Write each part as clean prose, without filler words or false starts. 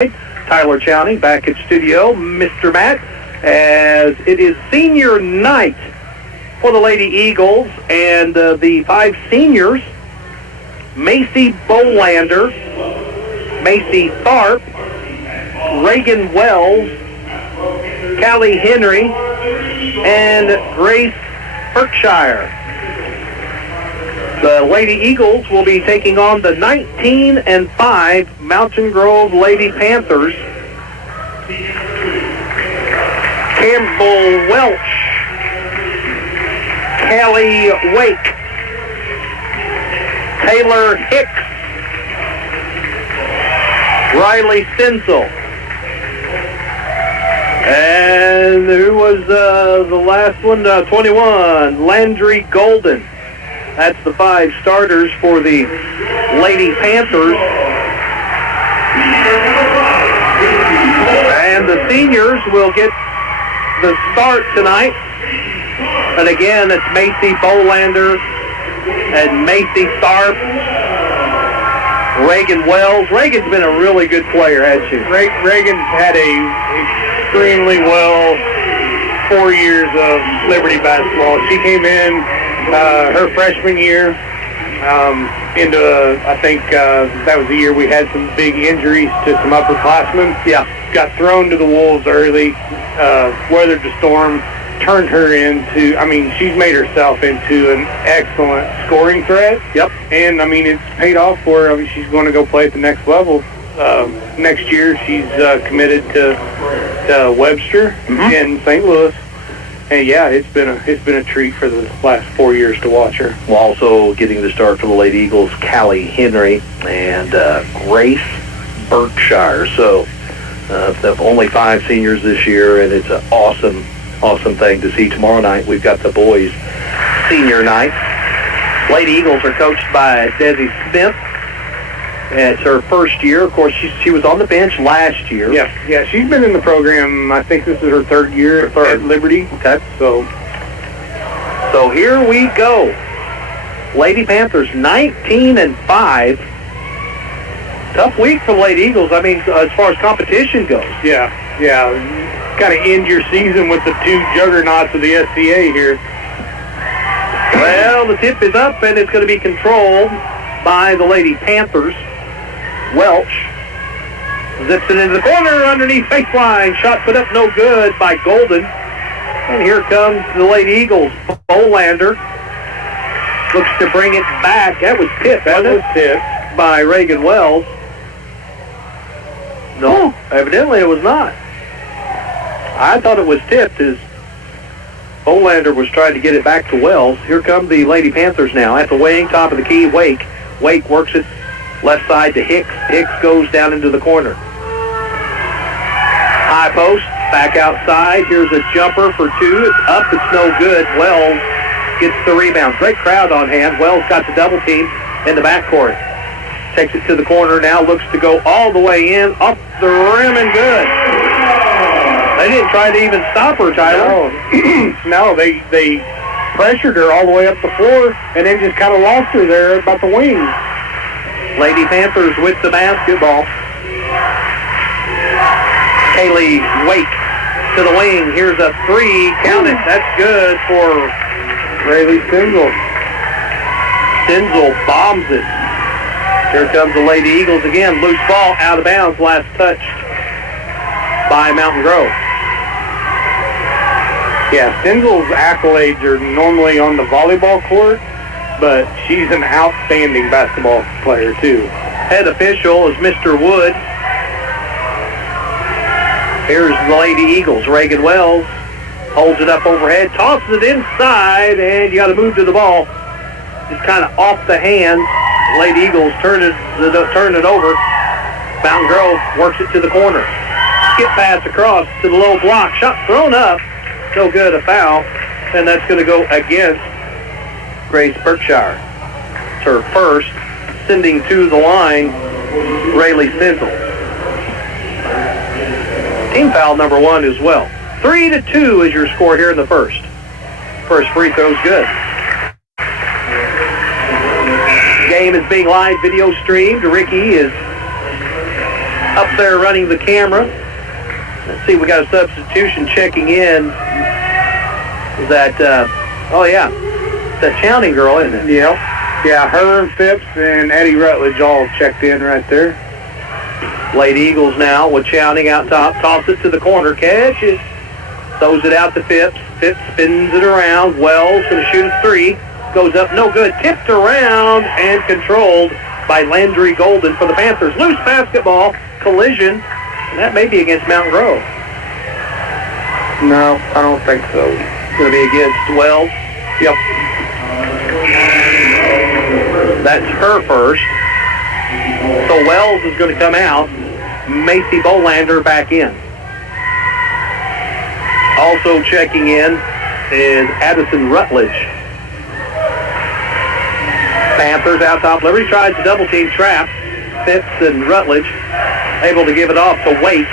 Tyler Chowney back at studio, Mr. Matt, as it is senior night for the Lady Eagles, and the 5 seniors, Macy Bolander, Macy Tharp, Reagan Wells, Callie Henry, and Grace Berkshire. The Lady Eagles will be taking on the 19-5 Mountain Grove Lady Panthers. Campbell Welch, Callie Wake, Taylor Hicks, Riley Stenzel, and who was the last one? 21, Landry Golden. That's the 5 starters for the Lady Panthers. And the seniors will get the start tonight. And again, it's Macy Bolander and Macy Tharp, Reagan Wells. Reagan's been a really good player, hasn't she? Reagan's had a extremely well 4 years of Liberty basketball. She came in her freshman year I think that was the year we had some big injuries to some upperclassmen. Yeah. Got thrown to the wolves early, weathered the storm, turned her into, she's made herself into an excellent scoring threat. Yep. And, it's paid off for her. She's going to go play at the next level. Next year, she's committed to Webster in St. Louis. And yeah, it's been a treat for the last 4 years to watch her. Well, also getting the start for the Lady Eagles, Callie Henry and Grace Berkshire. So only 5 seniors this year, and it's an awesome thing to see. Tomorrow night we've got the boys' senior night. Lady Eagles are coached by Desi Smith. It's her first year. Of course, she was on the bench last year. Yeah, she's been in the program. I think this is her 3rd year at Liberty. Okay. So here we go. Lady Panthers 19-5. Tough week for the Lady Eagles. As far as competition goes. Yeah. Kind of end your season with the 2 juggernauts of the SCA here. Well, the tip is up, and it's going to be controlled by the Lady Panthers. Welch zips it into the corner underneath baseline. Shot put up no good by Golden. And here comes the Lady Eagles. Bolander looks to bring it back. That was tipped, wasn't it? That was tipped by Reagan Wells. No, evidently it was not. I thought it was tipped as Bolander was trying to get it back to Wells. Here come the Lady Panthers now at the wing, top of the key. Wake works it left side to Hicks. Hicks goes down into the corner. High post, back outside. Here's a jumper for 2. It's up, it's no good. Wells gets the rebound. Great crowd on hand. Wells got the double team in the backcourt. Takes it to the corner now, looks to go all the way in, up the rim and good. They didn't try to even stop her, Tyler. No, they pressured her all the way up the floor and then just kind of lost her there about the wing. Lady Panthers with the basketball. Kaylee Wake to the wing. Here's a 3. Count it. That's good for Rayleigh Stenzel. Stenzel bombs it. Here comes the Lady Eagles again. Loose ball out of bounds. Last touched by Mountain Grove. Yeah, Stenzel's accolades are normally on the volleyball court, but she's an outstanding basketball player, too. Head official is Mr. Wood. Here's the Lady Eagles. Reagan Wells holds it up overhead, tosses it inside, and you got to move to the ball. Just kind of off the hands. Lady Eagles turn it over. Mountain Grove works it to the corner. Skip pass across to the low block. Shot thrown up. No good, a foul. And that's going to go against Grace Berkshire. It's her first, sending to the line Rayleigh Stenzel. Team foul number 1 as well. 3-2 is your score here in the first. First free throw's good. Game is being live video streamed. Ricky is up there running the camera. Let's see, we got a substitution checking in. Is that, that Chowning girl, isn't it? Yeah, her, Phipps, and Eddie Rutledge all checked in right there. Lady Eagles now with Chowning out top. Toss it to the corner. Catches. Throws it out to Phipps. Phipps spins it around. Wells going to shoot a three. Goes up, no good. Tipped around and controlled by Landry Golden for the Panthers. Loose basketball. Collision. And that may be against Mt.Grove. No, I don't think so. It's going to be against Wells. Yep. That's her first. So Wells is going to come out. Macy Bolander back in. Also checking in is Addison Rutledge. Panthers out top. Liberty tries to double team trap. Phipps and Rutledge able to give it off to Wake.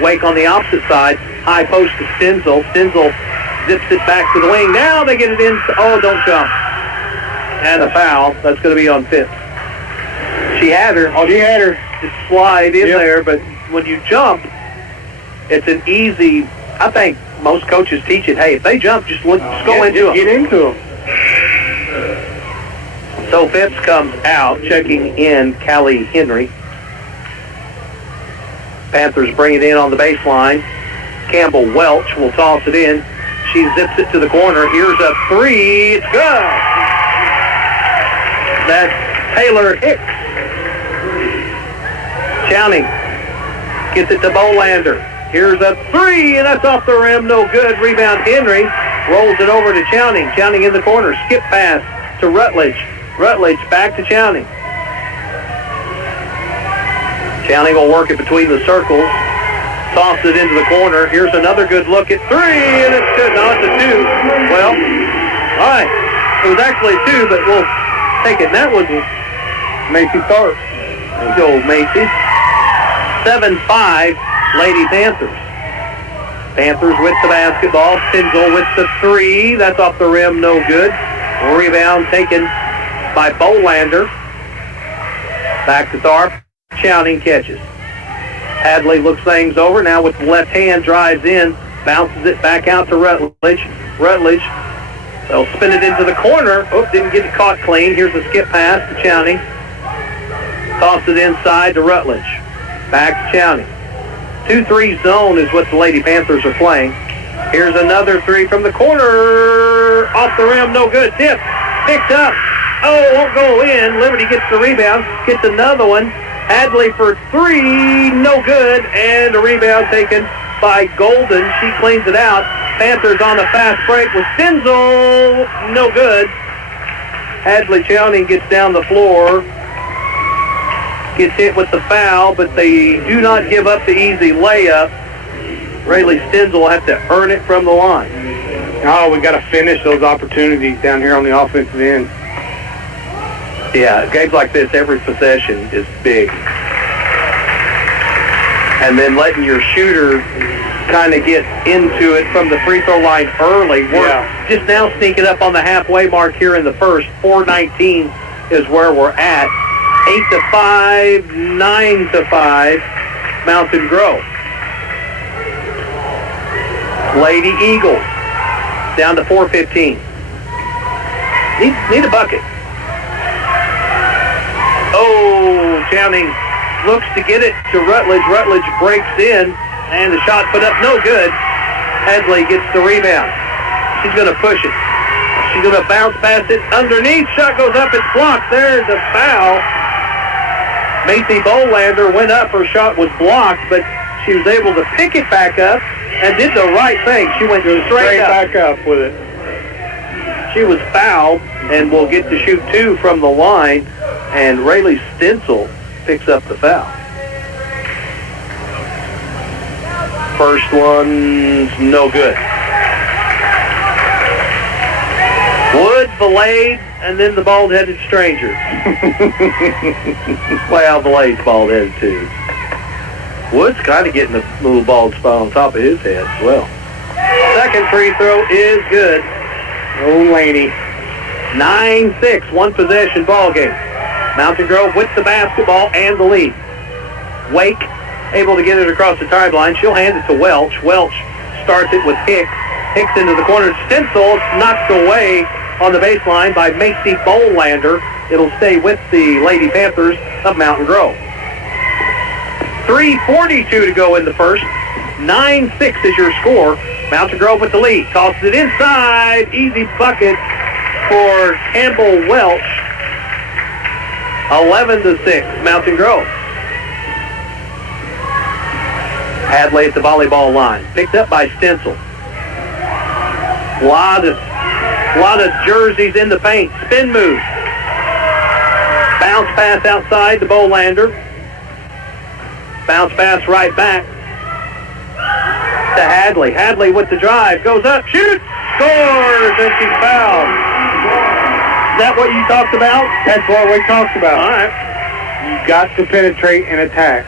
Wake on the opposite side. High post to Stenzel. Stenzel zips it back to the wing. Now they get it in. Oh, don't jump. And a foul. That's going to be on Phipps. She had her. Oh, she had her. Just slide in there, but when you jump, it's an easy, I think most coaches teach it, hey, if they jump, just go into them. Get into them. So Phipps comes out, checking in Callie Henry. Panthers bring it in on the baseline. Campbell Welch will toss it in. She zips it to the corner. Here's a three. It's good. That's Taylor Hicks. Chowning gets it to Bolander. Here's a three, and that's off the rim. No good. Rebound Henry. Rolls it over to Chowning. Chowning in the corner. Skip pass to Rutledge. Rutledge back to Chowning. Chowning will work it between the circles. Toss it into the corner. Here's another good look at three, and it's good. No, it's a two. Well, all right. It was actually two, but we'll take it. And that was Macy Tharp. There you go, Macy. 7-5, Lady Panthers. Panthers with the basketball. Stenzel with the three. That's off the rim, no good. Rebound taken by Bolander. Back to Tharp. Chowning catches. Hadley looks things over. Now with the left hand, drives in. Bounces it back out to Rutledge. Rutledge. They'll spin it into the corner. Oh, didn't get it caught clean. Here's a skip pass to Chowning. Toss it inside to Rutledge. Back to Chowning. 2-3 zone is what the Lady Panthers are playing. Here's another three from the corner. Off the rim, no good. Tip. Picked up. Oh, won't go in. Liberty gets the rebound. Gets another one. Hadley for three. No good. And a rebound taken by Golden. She cleans it out. Panthers on a fast break with Stenzel. No good. Hadley Chowning gets down the floor. Gets hit with the foul, but they do not give up the easy layup. Rayleigh Stenzel will have to earn it from the line. Oh, we got to finish those opportunities down here on the offensive end. Yeah, games like this, every possession is big. And then letting your shooter kind of get into it from the free throw line early. We're just now sneaking up on the halfway mark here in the first. 4:19 is where we're at. 8-5, 9-5, Mountain Grove. Lady Eagles down to 4:15. Need a bucket. Oh, Chowning looks to get it to Rutledge. Rutledge breaks in, and the shot put up no good. Hadley gets the rebound. She's going to push it. She's going to bounce past it underneath. Shot goes up. It's blocked. There's a foul. Macy Bolander went up. Her shot was blocked, but she was able to pick it back up and did the right thing. She went straight back up with it. She was fouled and will get to shoot two from the line, and Rayleigh Stenzel picks up the foul. First one's no good. Wood, Blade, and then the bald-headed stranger. Well, Blade's bald-headed too. Wood's kind of getting a little bald spot on top of his head as well. Second free throw is good. Oh, Laney. 9-6, one possession ball game. Mountain Grove with the basketball and the lead. Wake able to get it across the timeline. She'll hand it to Welch. Welch starts it with Hicks. Hicks into the corner. Stencil knocked away on the baseline by Macy Bolander. It'll stay with the Lady Panthers of Mountain Grove. 3:42 to go in the first. 9-6 is your score. Mountain Grove with the lead. Tosses it inside. Easy bucket for Campbell Welch. 11-6, Mountain Grove. Hadley at the volleyball line. Picked up by Stencil. A lot of jerseys in the paint. Spin move. Bounce pass outside to Bolander. Bounce pass right back to Hadley. Hadley with the drive. Goes up, shoots, scores, and she's fouled. Is that what you talked about? That's what we talked about. All right. You've got to penetrate and attack.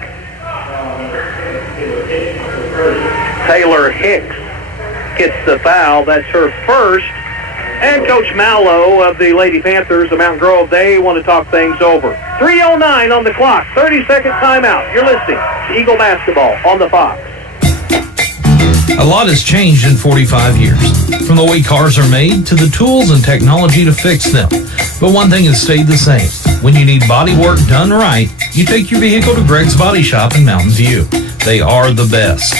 Taylor Hicks gets the foul. That's her first. And Coach Mallow of the Lady Panthers of Mountain Grove, they want to talk things over. 3:09 on the clock. 30-second timeout. You're listening to Eagle Basketball on the Fox. A lot has changed in 45 years, from the way cars are made to the tools and technology to fix them. But one thing has stayed the same. When you need body work done right, you take your vehicle to Greg's Body Shop in Mountain View. They are the best.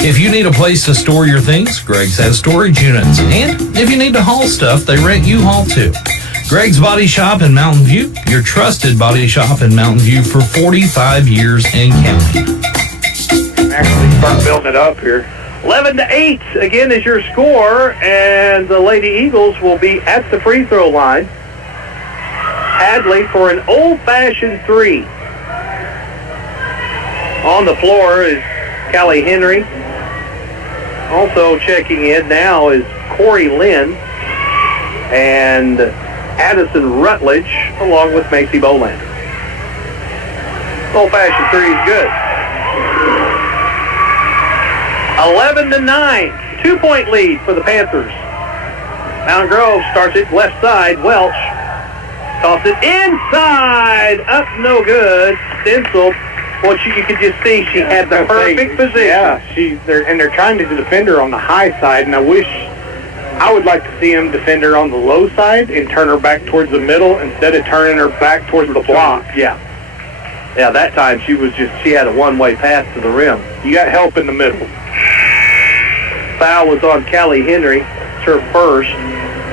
If you need a place to store your things, Greg's has storage units. And if you need to haul stuff, they rent U-Haul too. Greg's Body Shop in Mountain View, your trusted body shop in Mountain View for 45 years and counting. Actually start building it up here. 11-8 again is your score, and the Lady Eagles will be at the free throw line. Hadley for an old-fashioned three. On the floor is Callie Henry. Also checking in now is Corey Lynn and Addison Rutledge, along with Macy Bolander. Old-fashioned three is good. 11-9, 2-point lead for the Panthers. Mountain Grove starts it left side. Welch tosses it inside. Up, no good. Stencil. Well, you could just see she had the perfect position. Yeah, they're trying to defend her on the high side, and I would like to see them defend her on the low side and turn her back towards the middle instead of turning her back towards the block. Yeah. Yeah, that time she had a one-way pass to the rim. You got help in the middle. Foul was on Callie Henry. It's her first.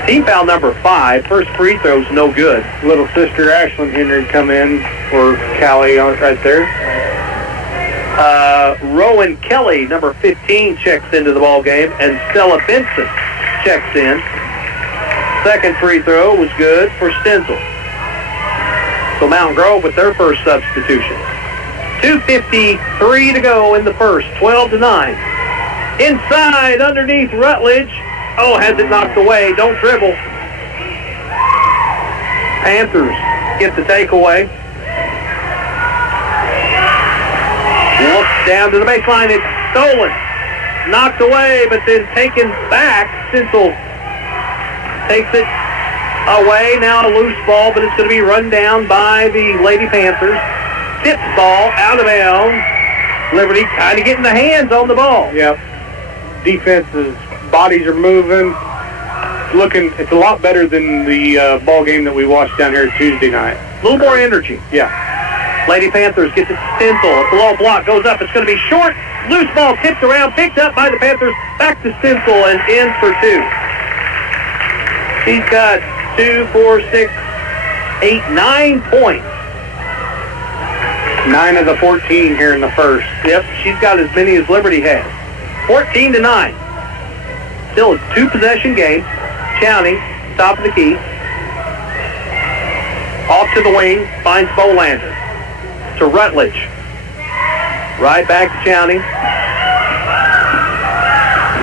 Team foul number 5. First free throw's no good. Little sister Ashlyn Henry come in for Callie right there. Rowan Kelly, number 15, checks into the ball game, and Stella Benson checks in. Second free throw was good for Stencil. So Mountain Grove with their first substitution. 2:53 to go in the first. 12-9. Inside, underneath Rutledge. Oh, has it knocked away. Don't dribble. Panthers get the takeaway. Looks down to the baseline. It's stolen. Knocked away, but then taken back. Stencil takes it away. Now a loose ball, but it's going to be run down by the Lady Panthers. Tips ball out of bounds. Liberty kind of getting the hands on the ball. Yep. Defense's bodies are moving. It's a lot better than the ball game that we watched down here Tuesday night. A little more energy. Yeah. Lady Panthers gets it to Stencil. The low block goes up. It's going to be short. Loose ball tipped around, picked up by the Panthers. Back to Stencil and in for 2. She's got 2, 4, 6, 8, 9 points. 9 of the 14 here in the first. Yep, she's got as many as Liberty has. 14-9. Still a 2-possession game. Chowning, top of the key. Off to the wing, finds Bolander. To Rutledge. Right back to Chowning.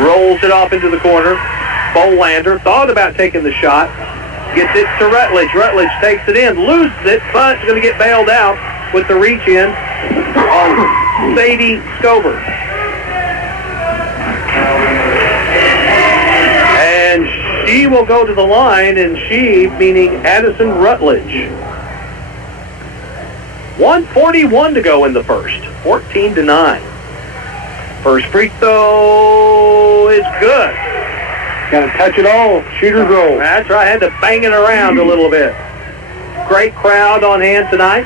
Rolls it off into the corner. Bolander thought about taking the shot. Gets it to Rutledge. Rutledge takes it in, loses it, but is going to get bailed out with the reach in on Sadie Scober. And she will go to the line, and she, meaning Addison Rutledge. 1:41 to go in the first. 14-9. First free throw is good. Got to touch it all. Shooter's roll. That's right. Had to bang it around a little bit. Great crowd on hand tonight.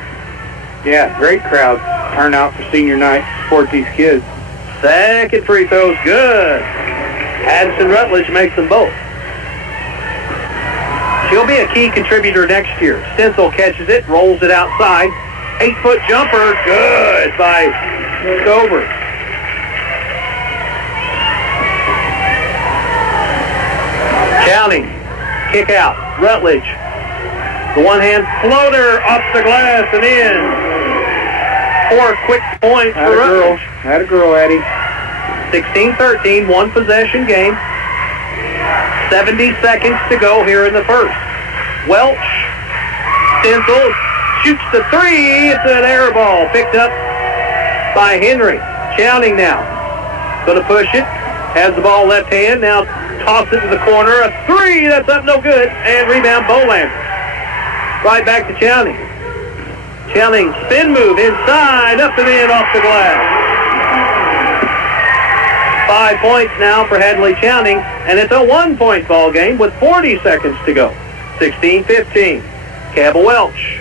Yeah, great crowd. Turnout for senior night to support these kids. Second free throw's good. Addison Rutledge makes them both. She'll be a key contributor next year. Stencil catches it, rolls it outside. 8-foot jumper, good by Stover. Counting, kick out, Rutledge. The one-hand floater off the glass and in. 4 quick points for Rutledge. Had a girl, Eddie. 16-13, one possession game. 70 seconds to go here in the first. Welch, Stencil, shoots the three. It's an air ball picked up by Henry. Counting now. Going to push it. Has the ball left hand. Now toss it to the corner. A three. That's up no good. And rebound Bolander. Right back to Chowning. Chowning spin move inside. Up and in off the glass. 5 points now for Hadley Chowning. And it's a 1-point ball game with 40 seconds to go. 16-15. Cabell Welch.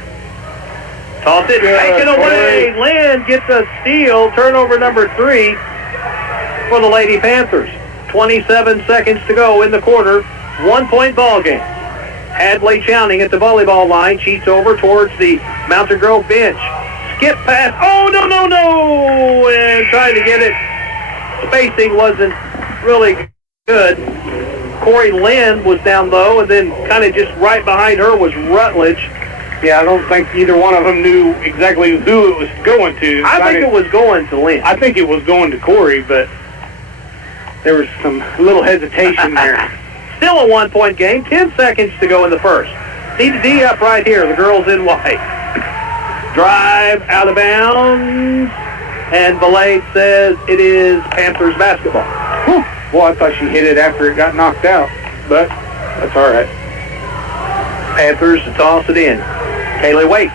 Toss it, take it away. Lynn gets a steal. Turnover number 3 for the Lady Panthers. 27 seconds to go in the quarter. 1-point ball game. Hadley Chowning at the volleyball line. Cheats over towards the Mt.Grove bench. Skip pass. Oh, no. And trying to get it. Spacing wasn't really good. Corey Lynn was down low, and then kind of just right behind her was Rutledge. Yeah, I don't think either one of them knew exactly who it was going to. I think it was going to Lynn. I think it was going to Corey, but there was some little hesitation there. Still a 1-point game. 10 seconds to go in the first. D up right here. The girls in white. Drive out of bounds. And Belade says it is Panthers basketball. Whew. Well, I thought she hit it after it got knocked out, but that's all right. Panthers to toss it in. Kaylee Wake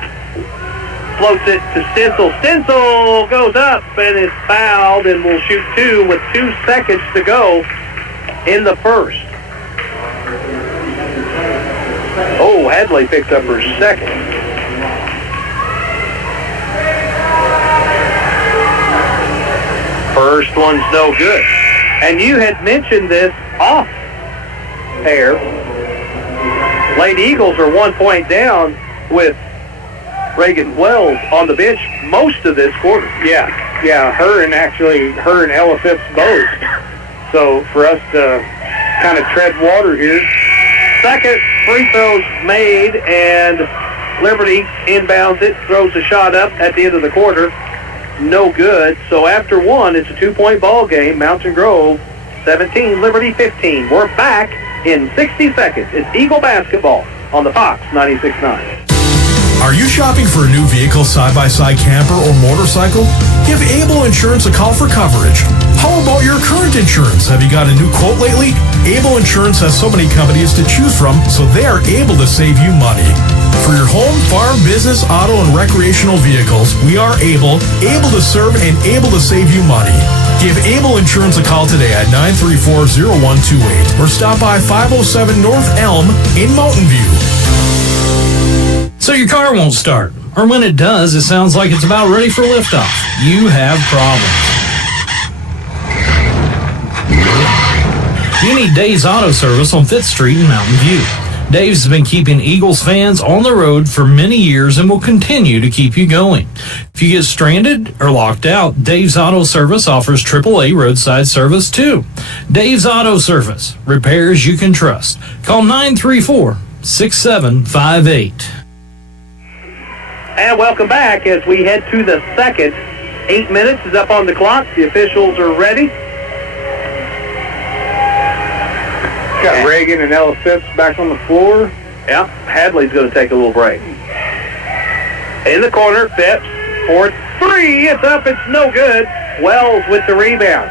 floats it to Stencil. Stencil goes up and is fouled and will shoot 2 with 2 seconds to go in the first. Oh, Hadley picks up her second. First one's no good. And you had mentioned this off air. Lady Eagles are 1 point down with Reagan Wells on the bench most of this quarter. Yeah, her and Ella Phipps both. So for us to kind of tread water here. Second free throw's made, and Liberty inbounds it, throws a shot up at the end of the quarter. No good. So after one, it's a 2-point ball game. Mt.Grove 17, Liberty 15. We're back in 60 seconds. It's Eagle basketball on the Fox 96.9. Are you shopping for a new vehicle, side-by-side camper, or motorcycle? Give Able Insurance a call for coverage. How about your current insurance? Have you got a new quote lately? Able Insurance has so many companies to choose from, so they are able to save you money. For your home, farm, business, auto, and recreational vehicles, we are able to serve, and able to save you money. Give Able Insurance a call today at 934-0128 or stop by 507 North Elm in Mountain View. So your car won't start, or when it does, it sounds like it's about ready for liftoff. You have problems. You need Dave's Auto Service on 5th Street in Mountain View. Dave's has been keeping Eagles fans on the road for many years and will continue to keep you going. If you get stranded or locked out, Dave's Auto Service offers AAA roadside service too. Dave's Auto Service, repairs you can trust. Call 934-6758. And welcome back as we head to the second. 8 minutes is up on the clock. The officials are ready. Got Reagan and Ella Phipps back on the floor. Yeah, Hadley's going to take a little break. In the corner, Phipps for 3. It's up. It's no good. Wells with the rebound.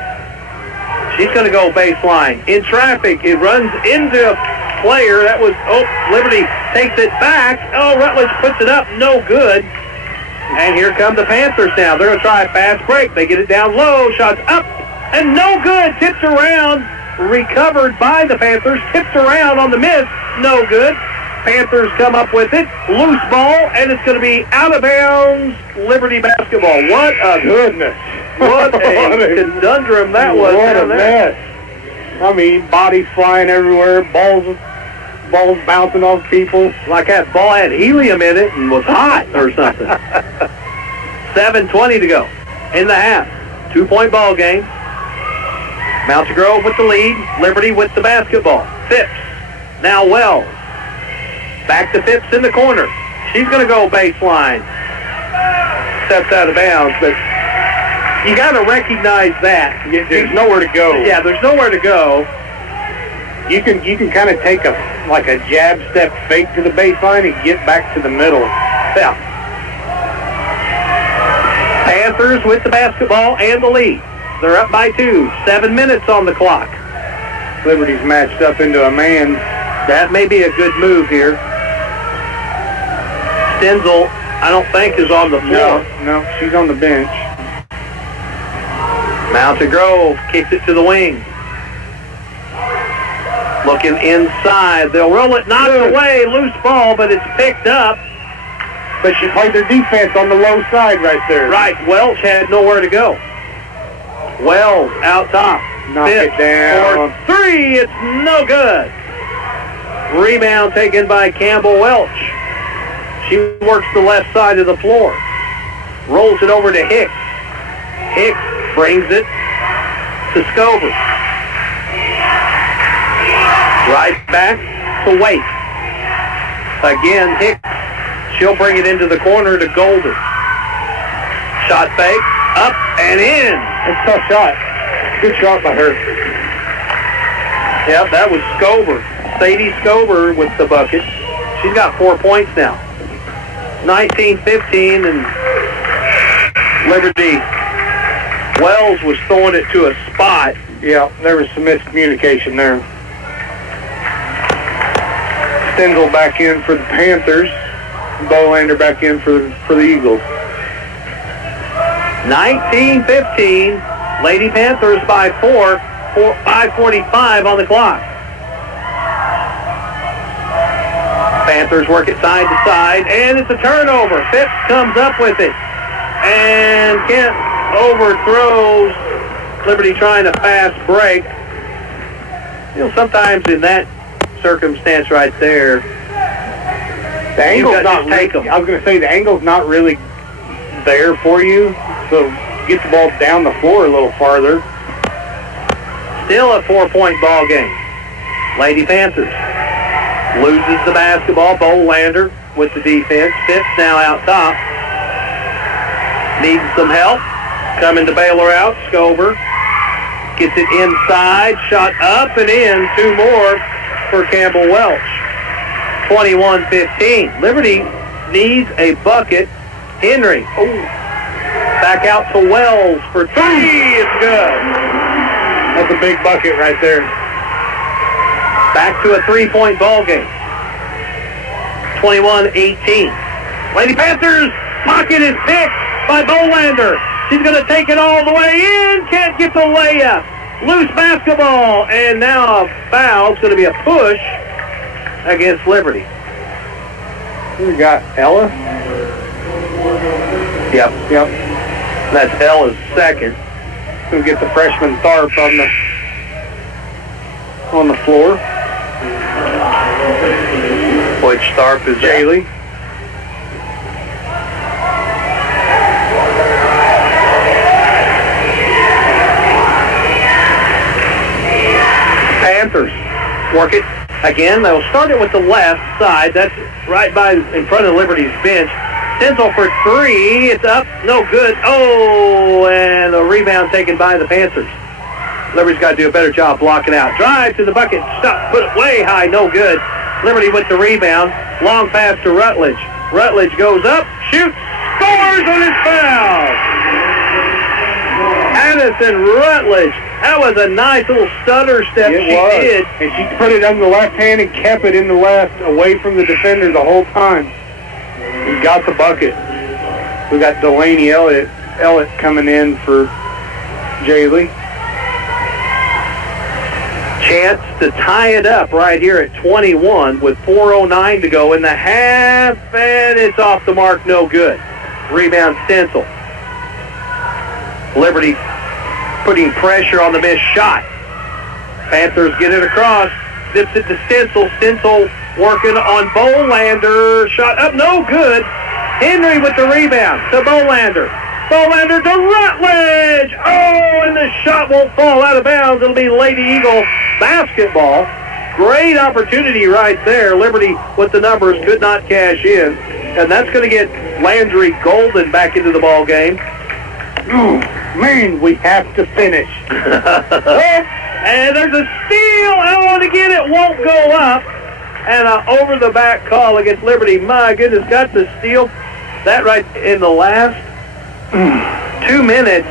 She's going to go baseline. In traffic, it runs into a player. That was, Liberty takes it back. Oh, Rutledge puts it up. No good. And here come the Panthers now. They're going to try a fast break. They get it down low. Shots up and no good. Tipped around. Recovered by the Panthers. Tipped around on the miss. No good. Panthers come up with it. Loose ball, and it's going to be out of bounds. Liberty basketball. What a Goodness. What a conundrum that was What down a there. mess. I mean, bodies flying everywhere, balls bouncing off people. Like that ball had helium in it and was hot or something. 7:20 to go in the half. 2-point ball game. Mt.Grove with the lead. Liberty with the basketball. Phipps. Now Wells. Back to Phipps in the corner. She's going to go baseline. Steps out of bounds, but you got to recognize that. There's nowhere to go. Yeah, there's nowhere to go. You can kind of take a jab step fake to the baseline and get back to the middle. Yeah. Panthers with the basketball and the lead. They're up by 2. 7 minutes on the clock. Liberty's matched up into a man. That may be a good move here. Stenzel, I don't think, is on the floor. No, she's on the bench. Mt.Grove kicks it to the wing. Looking inside. They'll roll it, knocked away. Loose ball, but it's picked up. But she played their defense on the low side right there. Right, Welch had nowhere to go. Wells out top. Knock it down. For 3, it's no good. Rebound taken by Campbell Welch. She works the left side of the floor. Rolls it over to Hicks. Hicks brings it to Scover. Right back to Wake. Again, Hicks. She'll bring it into the corner to Golden. Shot fake. Up and in. That's a tough shot. Good shot by her. Yep, that was Scover. Sadie Scover with the bucket. She's got 4 points now. 19-15, and Liberty. Wells was throwing it to a spot. Yeah, there was some miscommunication there. Stenzel back in for the Panthers. Bolander back in for the Eagles. 19-15. Lady Panthers by 4. 5:45 on the clock. Panthers work it side to side, and it's a turnover. Phipps comes up with it, and Kent overthrows. Liberty trying to fast break. You know, sometimes in that circumstance right there, The angle's not just take 'em. I was going to say the angle's not really there for you, so get the ball down the floor a little farther. Still a 4-point ball game. Lady Panthers loses the basketball. Bolander with the defense. Phipps now out top. Needs some help. Coming to bail her out. Scover gets it inside. Shot up and in. 2 more for Campbell Welch. 21-15. Liberty needs a bucket. Henry. Oh. Back out to Wells for 3. It's good. That's a big bucket right there. Back to a 3-point ball game. 21-18. Lady Panthers, pocket is picked by Bolander. She's going to take it all the way in. Can't get the layup. Loose basketball. And now a foul. It's going to be a push against Liberty. We got Ella. Yep. That's Ella's second. We'll get the freshman Tharp on the floor. Which Tharp is Jaylee. Panthers work it again. They'll start it with the left side. That's right in front of Liberty's bench. Stenzel for 3. It's up. No good. Oh, and a rebound taken by the Panthers. Liberty's got to do a better job blocking out. Drive to the bucket. Stop. Put it way high. No good. Liberty with the rebound. Long pass to Rutledge. Rutledge goes up. Shoots. Scores on his foul. Addison Rutledge. That was a nice little stutter step she did. And she put it on the left hand and kept it in the left, away from the defender the whole time. And got the bucket. We got Delaney Elliott coming in for Jaylee. Chance to tie it up right here at 21 with 4:09 to go in the half, and it's off the mark, no good. Rebound Stencil. Liberty putting pressure on the missed shot. Panthers get it across, zips it to Stencil. Stencil working on Bolander. Shot up, no good. Henry with the rebound to Bolander. Bolander to Rutledge. Oh, and the shot won't fall out of bounds. It'll be Lady Eagle basketball. Great opportunity right there. Liberty with the numbers could not cash in. And that's going to get Landry Golden back into the ball game. Ooh, man, we have to finish. And there's a steal. I want to get it. Won't go up. And an over-the-back call against Liberty. My goodness, got the steal. That right in the last 2 minutes,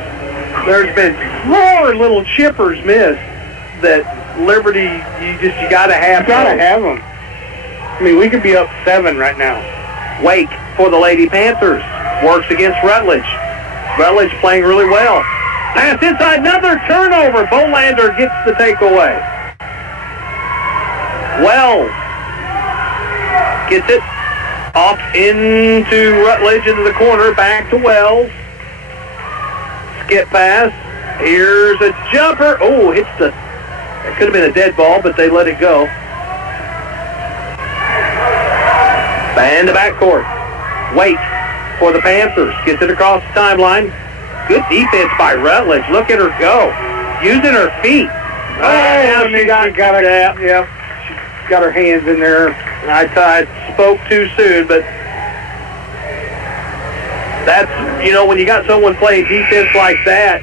there's been 4 little chippers missed that Liberty, you got to have. You got to have them. I mean, we could be up 7 right now. Wake for the Lady Panthers. Works against Rutledge. Rutledge playing really well. Pass inside, another turnover. Bolander gets the takeaway. Wells gets it off into Rutledge into the corner. Back to Wells. Skip pass. Here's a jumper. Oh, hits the... It could have been a dead ball, but they let it go. And the backcourt. Wait for the Panthers. Gets it across the timeline. Good defense by Rutledge. Look at her go. Using her feet. Now she got she's got her hands in there. I spoke too soon, but that's, when you got someone playing defense like that,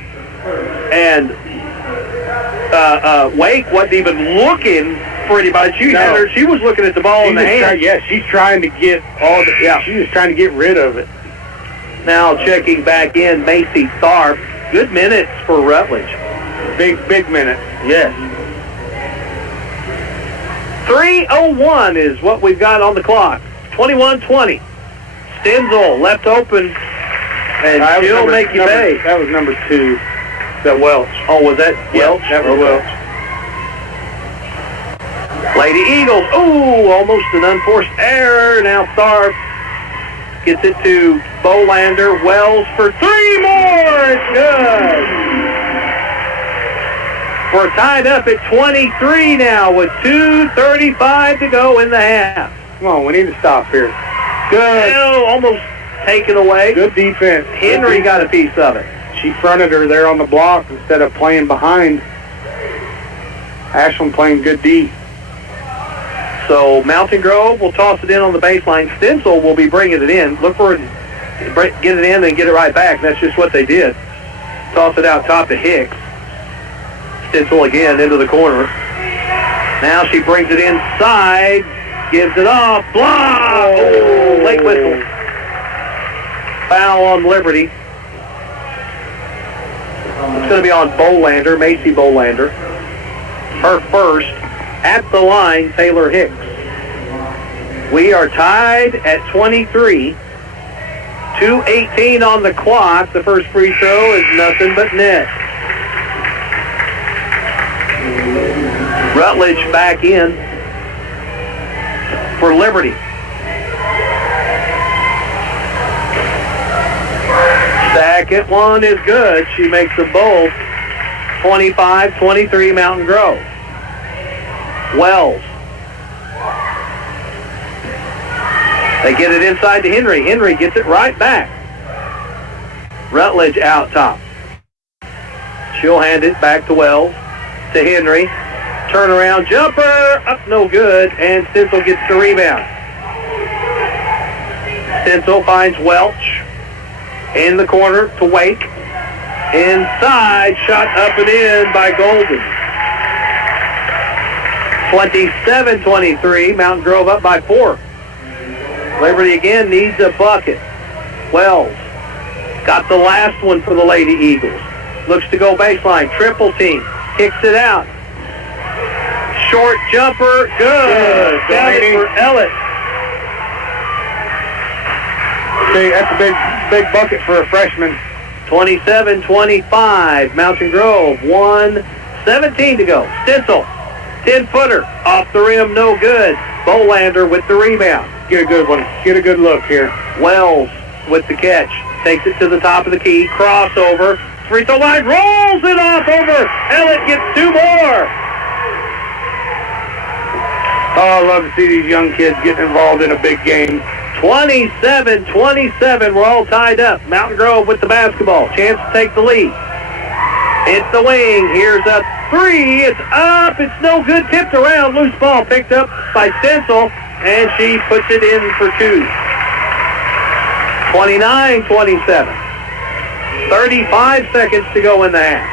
and Wake wasn't even looking for anybody. She was looking at the ball in the hand. She's trying to get she was trying to get rid of it. Now checking back in, Macy Tharp. Good minutes for Rutledge. Big minutes. Yes. 3:01 is what we've got on the clock. 21-20. Stenzel left open, and she'll make you pay. That was number 2. That Welch. Oh, was that Welch? That was Welch. Lady Eagles. Oh, almost an unforced error. Now Tharp gets it to Bolander. Wells for 3 more. It's good. We're tied up at 23 now with 2:35 to go in the half. Come on, we need to stop here. Good. Oh, almost taken away. Good defense. Henry got a piece of it. She fronted her there on the block instead of playing behind. Ashland playing good D. So Mt.Grove will toss it in on the baseline. Stencil will be bringing it in. Look for it, get it in and get it right back. That's just what they did. Toss it out top to Hicks. Stencil again into the corner. Now she brings it inside. Gives it off. Block! Oh, late whistle. Foul on Liberty. It's going to be on Bolander, Macy Bolander. Her first. At the line, Taylor Hicks. We are tied at 23. 2:18 on the clock. The first free throw is nothing but net. Rutledge back in for Liberty. Second one is good. She makes them both. 25-23 Mt.Grove. Wells. They get it inside to Henry. Henry gets it right back. Rutledge out top. She'll hand it back to Wells. To Henry. Turnaround jumper. Up no good. And Stencil gets the rebound. Stencil finds Welch. In the corner to Wake. Inside. Shot up and in by Golden. 27-23, Mt.Grove up by 4. Liberty again needs a bucket. Wells got the last one for the Lady Eagles. Looks to go baseline, triple team, kicks it out. Short jumper, good. Got it for Elliott. That's a big bucket for a freshman. 27-25, Mountain Grove, 1:17 to go. Stitzel, 10-footer, off the rim, no good. Bolander with the rebound. Get a good one. Get a good look here. Wells with the catch. Takes it to the top of the key. Crossover. Free throw line. Rolls it off over. Ellett gets 2 more. Oh, I love to see these young kids getting involved in a big game. 27-27. We're all tied up. Mountain Grove with the basketball. Chance to take the lead. It's the wing. Here's a 3. It's up. It's no good. Tipped around. Loose ball picked up by Stencil, and she puts it in for 2. 29-27. 35 seconds to go in the half.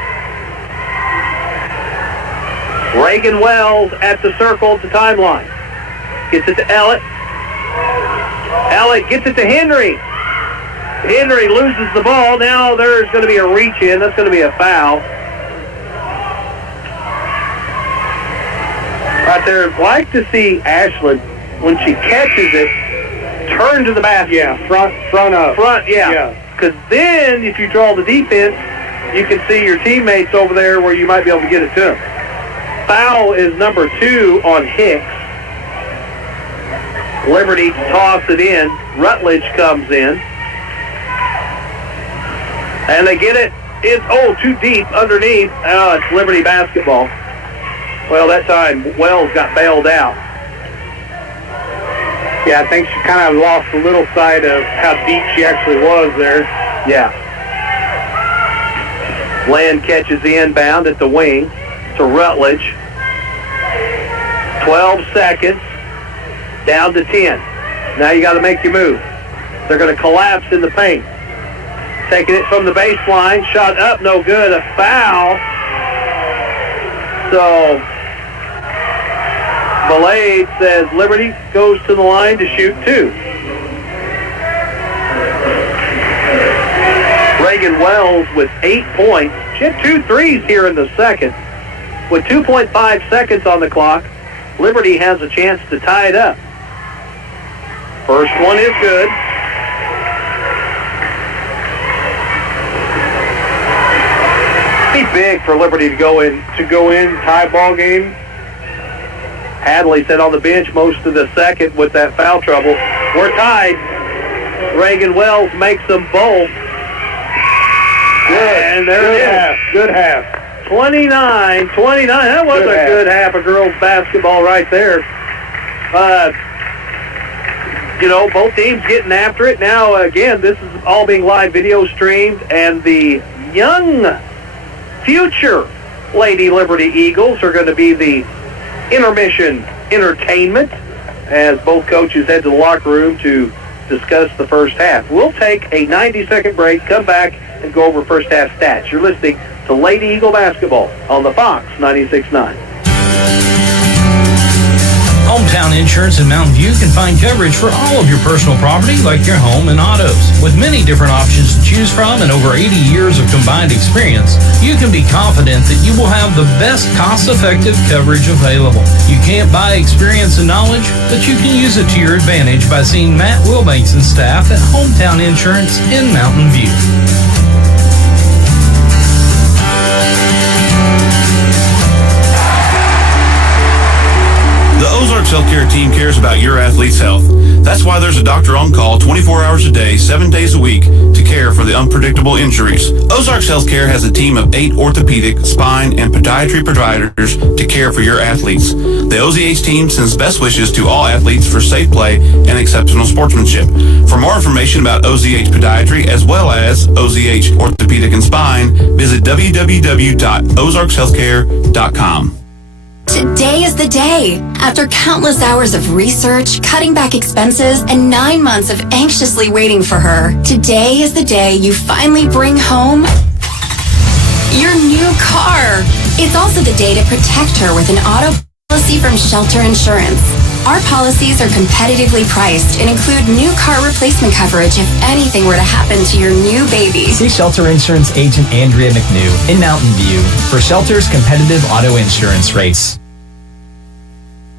Reagan Wells at the circle at the timeline. Gets it to Ellett. Ellett gets it to Henry. Henry loses the ball. Now there's going to be a reach in. That's going to be a foul. Right there, I'd like to see Ashland, when she catches it, turn to the basket. Yeah, front up. Front, yeah. Because then if you draw the defense, you can see your teammates over there where you might be able to get it to them. Foul is number 2 on Hicks. Liberty toss it in. Rutledge comes in. And they get it. It's, too deep underneath. It's Liberty basketball. Well, that time Wells got bailed out. Yeah, I think she kind of lost a little sight of how deep she actually was there. Yeah. Land catches the inbound at the wing to Rutledge. 12 seconds. Down to 10. Now you got to make your move. They're going to collapse in the paint. Taking it from the baseline. Shot up, no good. A foul. So Blade says Liberty goes to the line to shoot 2. Reagan Wells with 8 points. She had 2 threes here in the second. With 2.5 seconds on the clock, Liberty has a chance to tie it up. First one is good. Be big for Liberty to go in, tie ball game. Hadley sat on the bench most of the second with that foul trouble. We're tied. Reagan Wells makes them both. Good. And there it is. Good half. 29-29. That was a good half of girls basketball right there. Both teams getting after it. Now, again, this is all being live video streamed, and the young future Lady Liberty Eagles are going to be the intermission entertainment as both coaches head to the locker room to discuss the first half. We'll take a 90-second break, come back, and go over first half stats. You're listening to Lady Eagle Basketball on the Fox 96.9. Hometown Insurance in Mountain View can find coverage for all of your personal property, like your home and autos. With many different options to choose from and over 80 years of combined experience, you can be confident that you will have the best cost-effective coverage available. You can't buy experience and knowledge, but you can use it to your advantage by seeing Matt Wilbanks and staff at Hometown Insurance in Mountain View. The Ozarks Healthcare team cares about your athlete's health. That's why there's a doctor on call 24 hours a day, 7 days a week to care for the unpredictable injuries. Ozarks Healthcare has a team of 8 orthopedic, spine, and podiatry providers to care for your athletes. The OZH team sends best wishes to all athletes for safe play and exceptional sportsmanship. For more information about OZH Podiatry as well as OZH Orthopedic and Spine, visit www.ozarkshealthcare.com. Today is the day. After countless hours of research, cutting back expenses, and 9 months of anxiously waiting for her, today is the day you finally bring home your new car. It's also the day to protect her with an auto policy from Shelter Insurance. Our policies are competitively priced and include new car replacement coverage if anything were to happen to your new baby. See Shelter Insurance agent Andrea McNew in Mountain View for Shelter's competitive auto insurance rates.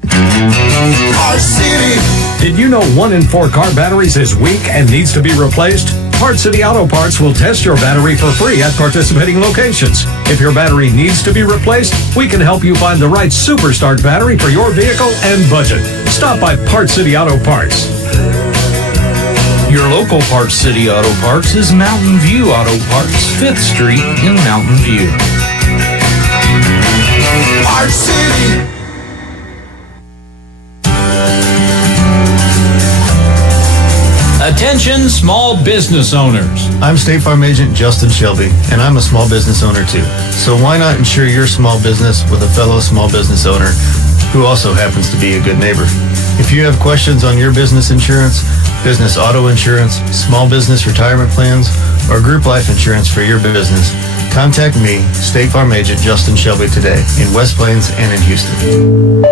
Our city Did you know 1 in 4 car batteries is weak and needs to be replaced? Parts City Auto Parts will test your battery for free at participating locations. If your battery needs to be replaced, we can help you find the right Superstart battery for your vehicle and budget. Stop by Parts City Auto Parts. Your local Parts City Auto Parts is Mountain View Auto Parts, 5th Street in Mountain View. Parts City. Attention small business owners. I'm State Farm Agent Justin Shelby, and I'm a small business owner too. So why not insure your small business with a fellow small business owner who also happens to be a good neighbor? If you have questions on your business insurance, business auto insurance, small business retirement plans, or group life insurance for your business, contact me, State Farm Agent Justin Shelby, today in West Plains and in Houston.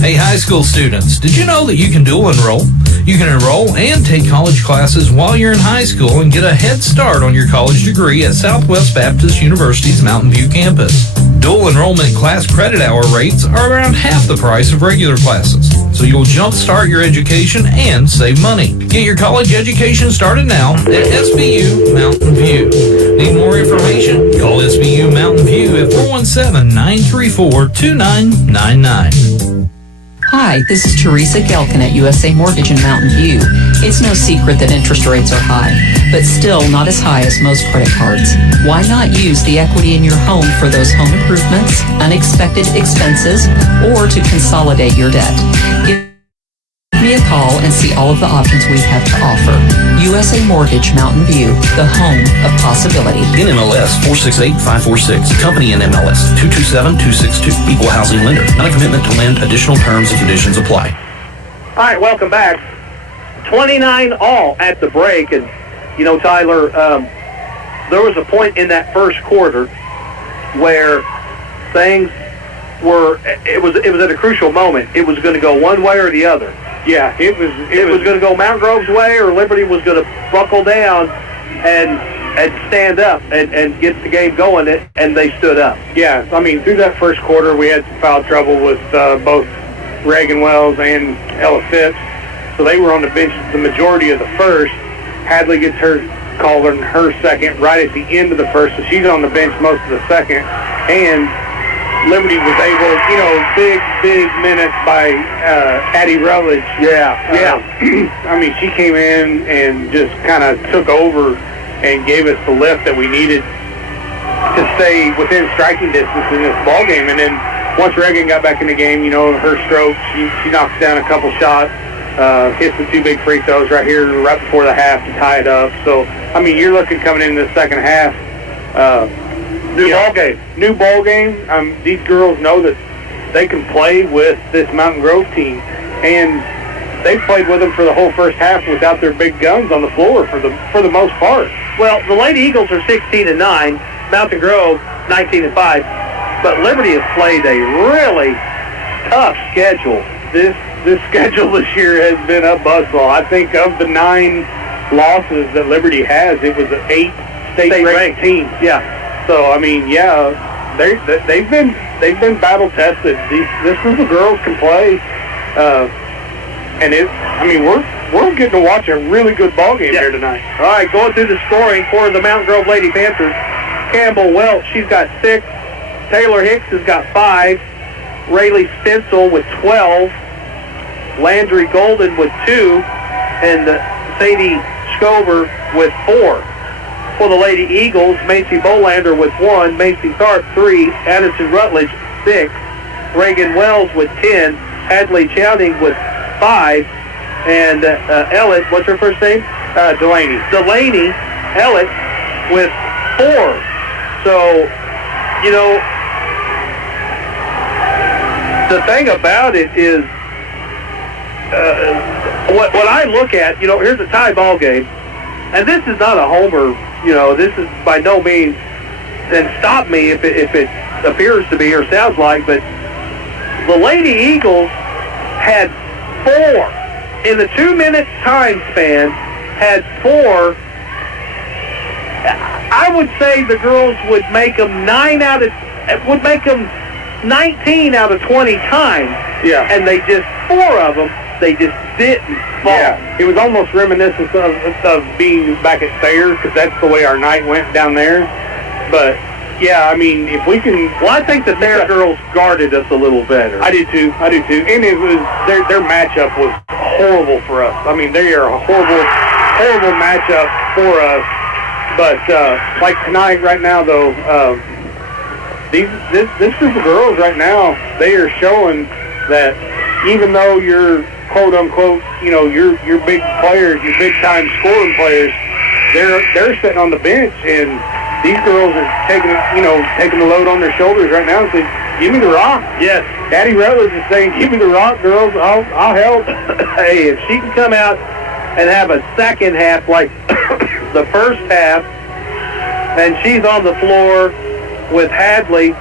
Hey, high school students, did you know that you can dual enroll? You can enroll and take college classes while you're in high school and get a head start on your college degree at Southwest Baptist University's Mountain View campus. Dual enrollment class credit hour rates are around half the price of regular classes, so you'll jumpstart your education and save money. Get your college education started now at SBU Mountain View. Need more information? Call SBU Mountain View at 417-934-2999. Hi, this is Teresa Gelkin at USA Mortgage in Mountain View. It's no secret that interest rates are high, but still not as high as most credit cards. Why not use the equity in your home for those home improvements, unexpected expenses, or to consolidate your debt? Give me a call and see all of the options we have to offer. USA Mortgage Mountain View, the home of possibility. NMLS 468546. Company NMLS 227262. Equal housing lender. Not a commitment to lend. Additional terms and conditions apply. All right, welcome back. 29 all at the break. And, you know, Tyler, there was a point in that first quarter where things were, it was at a crucial moment. It was going to go one way or the other. Yeah, it was going to go Mt.Grove's way, or Liberty was going to buckle down and stand up and get the game going, and they stood up. Yeah, I mean, through that first quarter, we had some foul trouble with both Reagan Wells and Ella Phipps, so they were on the bench the majority of the first. Hadley gets her called on her second right at the end of the first, so she's on the bench most of the second, and Liberty was able, you know, big minutes by Addie Rutledge. Yeah. I mean, she came in and just kind of took over and gave us the lift that we needed to stay within striking distance in this ball game. And then once Reagan got back in the game, you know, her stroke, she knocks down a couple shots, hits the 2 big free throws right here, right before the half to tie it up. So, I mean, you're looking coming into the second half. New ball game. These girls know that they can play with this Mountain Grove team, and they played with them for the whole first half without their big guns on the floor for the most part. Well, the Lady Eagles are 16-9, Mountain Grove 19-5, but Liberty has played a really tough schedule. This schedule this year has been a buzzsaw. I think of the 9 losses that Liberty has, it was an 8 state-ranked team. Yeah. So I mean, yeah, they've been battle tested. This group of girls can play, and we're getting to watch a really good ball game here tonight. All right, going through the scoring for the Mountain Grove Lady Panthers. Campbell Welch, she's got 6. Taylor Hicks has got 5. Rayleigh Stencil with 12. Landry Golden with 2, and Sadie Scover with 4. For the Lady Eagles, Macy Bolander with 1, Macy Tharp 3, Addison Rutledge 6, Reagan Wells with 10, Hadley Chowding with 5, and Ellett, what's her first name? Delaney Ellett with 4. So, you know, the thing about it is, what I look at, you know, here's a tie ball game, and this is not a homer. You know, this is by no means, and stop me if it appears to be or sounds like, but the Lady Eagles had 4 in the 2-minute time span. Had 4. I would say the girls would make them 19 out of 20 times. Yeah. And they just 4 of them. They just didn't fall. Yeah, it was almost reminiscent of being back at Sayre, because that's the way our night went down there. But, yeah, I mean, if we can... Well, I think the Sayre girls guarded us a little better. I do too. And it was their matchup was horrible for us. I mean, they are a horrible matchup for us. But, like tonight, right now, though, this group of girls right now, they are showing that even though you're quote-unquote, your big players, your big-time scoring players, they're sitting on the bench, and these girls are taking the load on their shoulders right now and saying, give me the rock. Yes. Daddy Rutledge is saying, give me the rock, girls. I'll help. Hey, if she can come out and have a second half like the first half, and she's on the floor with Hadley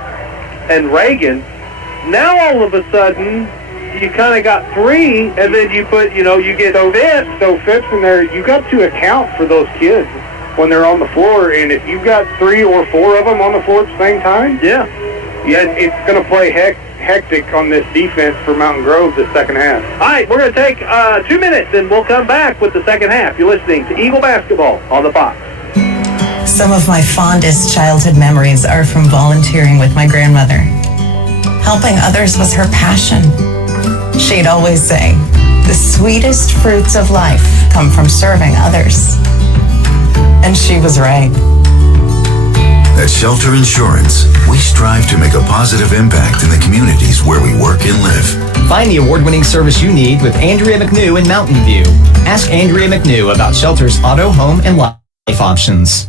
and Reagan, now all of a sudden you kind of got 3, and then you put, you get Phipps. So Phipps in there, you got to account for those kids when they're on the floor, and if you've got 3 or 4 of them on the floor at the same time, yeah, it's going to play hectic on this defense for Mt.Grove the second half. All right, we're going to take 2 minutes, and we'll come back with the second half. You're listening to Eagle Basketball on the Fox. Some of my fondest childhood memories are from volunteering with my grandmother. Helping others was her passion. She'd always say, the sweetest fruits of life come from serving others. And she was right. At Shelter Insurance, we strive to make a positive impact in the communities where we work and live. Find the award-winning service you need with Andrea McNew in Mountain View. Ask Andrea McNew about Shelter's auto, home, and life options.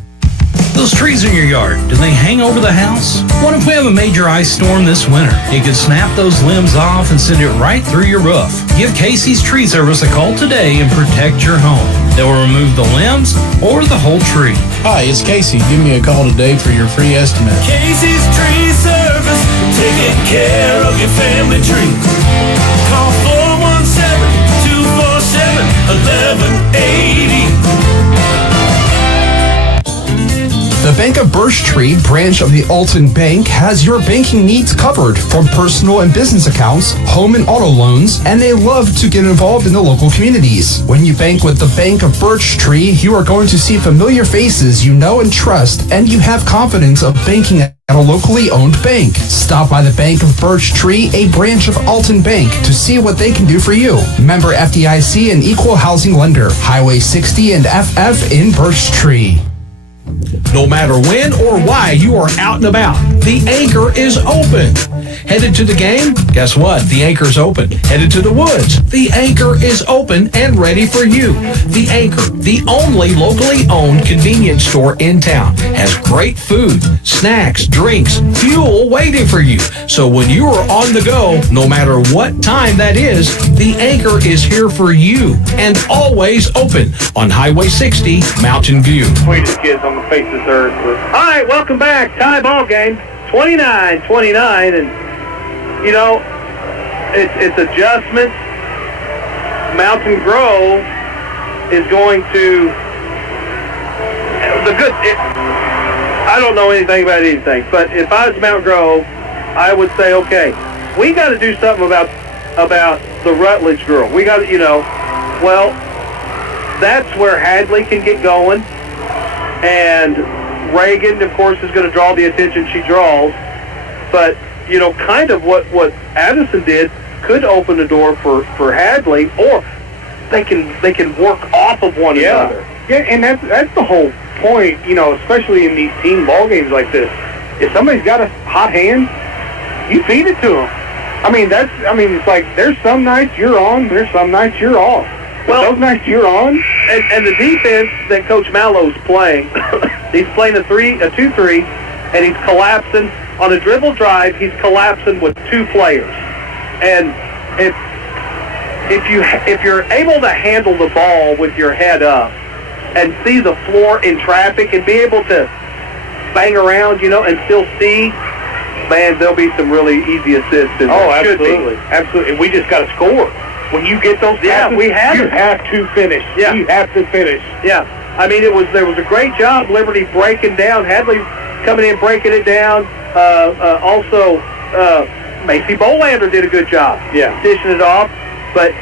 Those trees in your yard, do they hang over the house? What if we have a major ice storm this winter? It could snap those limbs off and send it right through your roof. Give Casey's Tree Service a call today and protect your home. They'll remove the limbs or the whole tree. Hi, it's Casey. Give me a call today for your free estimate. Casey's Tree Service, taking care of your family tree. Call 417-247-1180. The Bank of Birch Tree branch of the Alton Bank has your banking needs covered, from personal and business accounts, home and auto loans, and they love to get involved in the local communities. When you bank with the Bank of Birch Tree, you are going to see familiar faces you know and trust, and you have confidence of banking at a locally owned bank. Stop by the Bank of Birch Tree, a branch of Alton Bank, to see what they can do for you. Member FDIC and equal housing lender. Highway 60 and FF in Birch Tree. No matter when or why you are out and about, the Anchor is open. Headed to the game? Guess what? The Anchor's open. Headed to the woods? The Anchor is open and ready for you. The Anchor, the only locally owned convenience store in town, has great food, snacks, drinks, fuel waiting for you. So when you are on the go, no matter what time that is, the Anchor is here for you and always open on Highway 60, Mountain View. Sweetest kids on the face of this earth. All right, welcome back. Tie ball game, 29-29, and it's adjustments. Mt.Grove is going to I don't know anything about anything, but if I was Mt.Grove, I would say, okay, we got to do something about the Rutledge girl. We got to, well, that's where Hadley can get going, and Reagan, of course, is going to draw the attention she draws, but kind of what Addison did could open the door for Hadley, or they can work off of one another. Yeah, and that's the whole point, especially in these team ball games like this. If somebody's got a hot hand, you feed it to them. It's like there's some nights you're on, there's some nights you're off. Well, those nights you're on, and the defense that Coach Mallow's playing, he's playing a 2-3, and he's collapsing on a dribble drive. He's collapsing with 2 players, and if you're able to handle the ball with your head up and see the floor in traffic and be able to bang around, and still see, man, there'll be some really easy assists. Absolutely. And we just got to score. when you get those passes, you have to finish. Yeah. You have to finish. Yeah. I mean, there was a great job, Liberty breaking down. Hadley coming in, breaking it down. Also, Macy Bolander did a good job. Yeah. Dishing it off. But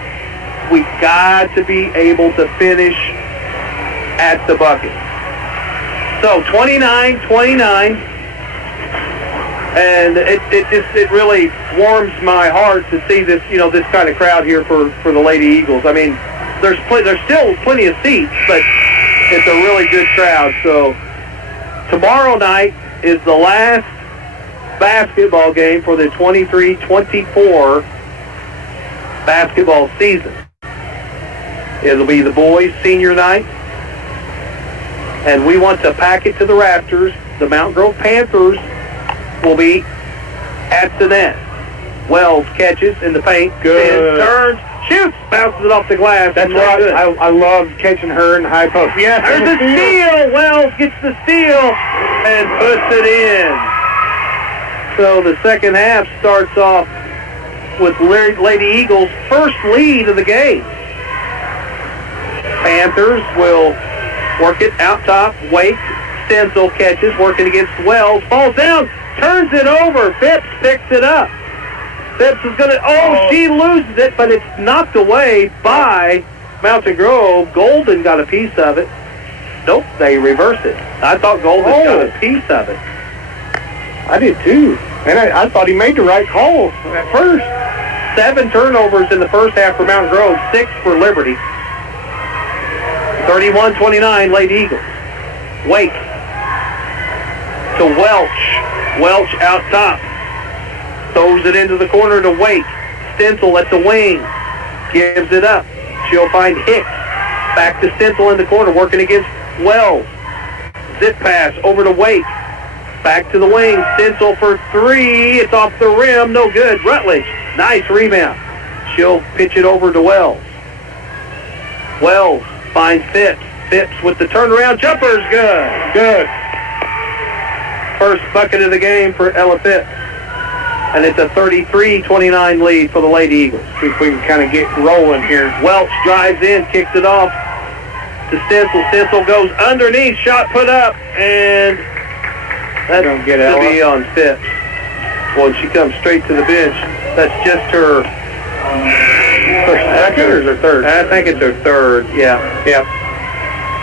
we got to be able to finish at the bucket. So 29-29. And it really warms my heart to see this, this kind of crowd here for the Lady Eagles. I mean, there's still plenty of seats, but it's a really good crowd. So tomorrow night is the last basketball game for the 23-24 basketball season. It'll be the boys' senior night, and we want to pack it to the rafters. The Mt.Grove Panthers will be at the net. Wells catches in the paint. Good. Turns, shoots, bounces it off the glass. That's right. I love catching her in the high post. Yeah, there's a steal. Wells gets the steal and puts it in. So the second half starts off with Lady Eagles' first lead of the game. Panthers will work it out top. Wake, Stencil catches, working against Wells. Falls down, turns it over. Phipps picks it up. Phipps is going to, she loses it, but it's knocked away by Mt.Grove. Golden got a piece of it. Nope, they reversed it. I thought Golden got a piece of it. I did too. And I thought he made the right call at first. 7 turnovers in the first half for Mt.Grove, 6 for Liberty. 31-29, Lady Eagles. Wake to Welch. Welch out top. Throws it into the corner to Wake. Stencil at the wing. Gives it up. She'll find Hicks. Back to Stencil in the corner, working against Wells. Zip pass over to Wake. Back to the wing. Stencil for 3. It's off the rim. No good. Rutledge. Nice rebound. She'll pitch it over to Wells. Wells finds Phipps. Phipps with the turnaround jumper is good. Good. First bucket of the game for Ella Phipps. And it's a 33-29 lead for the Lady Eagles. See if we can kind of get rolling here. Welch drives in, kicks it off to Stencil. Stencil goes underneath, shot put up, and that's going to be on Phipps. Well, she comes straight to the bench. That's just her second or her third? I think it's her third, yeah.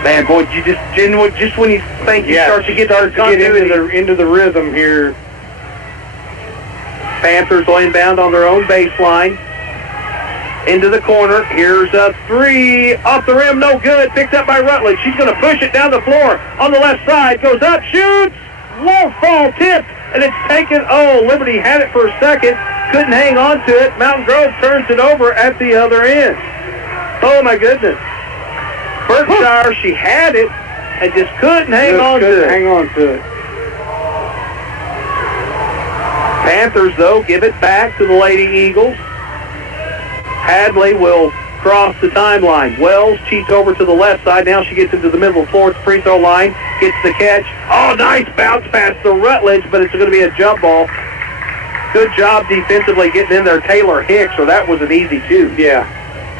Man, boy, you just when you think you start to get into the rhythm here. Panthers will inbound on their own baseline. Into the corner. Here's a 3. Off the rim, no good. Picked up by Rutledge. She's going to push it down the floor. On the left side. Goes up, shoots. Won't fall, tipped. And it's taken. Liberty had it for a second. Couldn't hang on to it. Mt.Grove turns it over at the other end. Oh, my goodness. Berkshire, she had it and just couldn't hang on to it. Panthers, though, give it back to the Lady Eagles. Hadley will cross the timeline. Wells cheats over to the left side. Now she gets into the middle of the floor at the free throw line. Gets the catch. Oh, nice bounce pass to Rutledge, but it's going to be a jump ball. Good job defensively getting in there, Taylor Hicks, or that was an easy two. Yeah.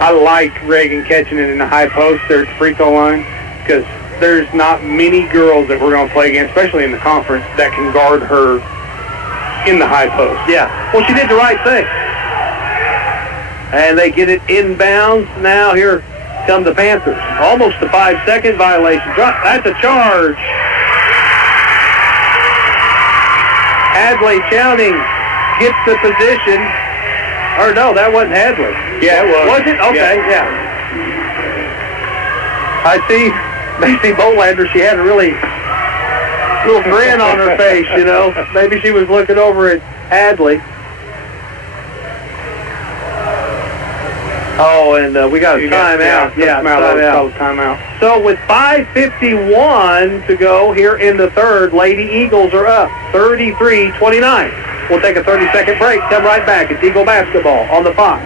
I like Reagan catching it in the high post there at the free throw line because there's not many girls that we're going to play against, especially in the conference, that can guard her in the high post. Yeah. Well, she did the right thing. And they get it inbounds. Now here come the Panthers. Almost a 5-second violation. That's a charge. Hadley Chowning gets the position. Or no, that wasn't Hadley. Yeah, it was. Was it? Okay, yeah. I see Macy Bolander. She had a really little grin on her face, Maybe she was looking over at Hadley. Oh, and we got a timeout. Timeout. So with 5:51 to go here in the third, Lady Eagles are up 33-29. We'll take a 30-second break. Come right back. It's Eagle basketball on the Fox.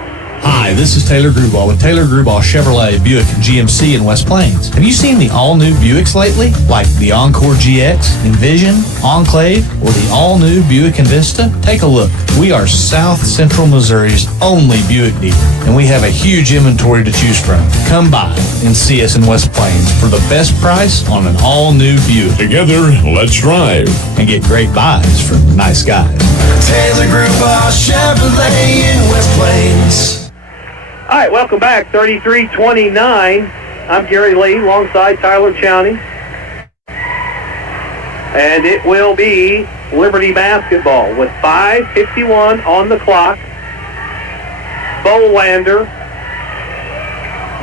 Hi, this is Taylor Grubauer with Taylor Grubauer Chevrolet Buick GMC in West Plains. Have you seen the all-new Buicks lately? Like the Encore GX, Envision, Enclave, or the all-new Buick Envista? Take a look. We are South Central Missouri's only Buick dealer, and we have a huge inventory to choose from. Come by and see us in West Plains for the best price on an all-new Buick. Together, let's drive. And get great buys from nice guys. Taylor Grubauer Chevrolet in West Plains. All right, welcome back. 33-29. I'm Gary Lee alongside Tyler Chowney. And it will be Liberty basketball with 5:51 on the clock. Bolander.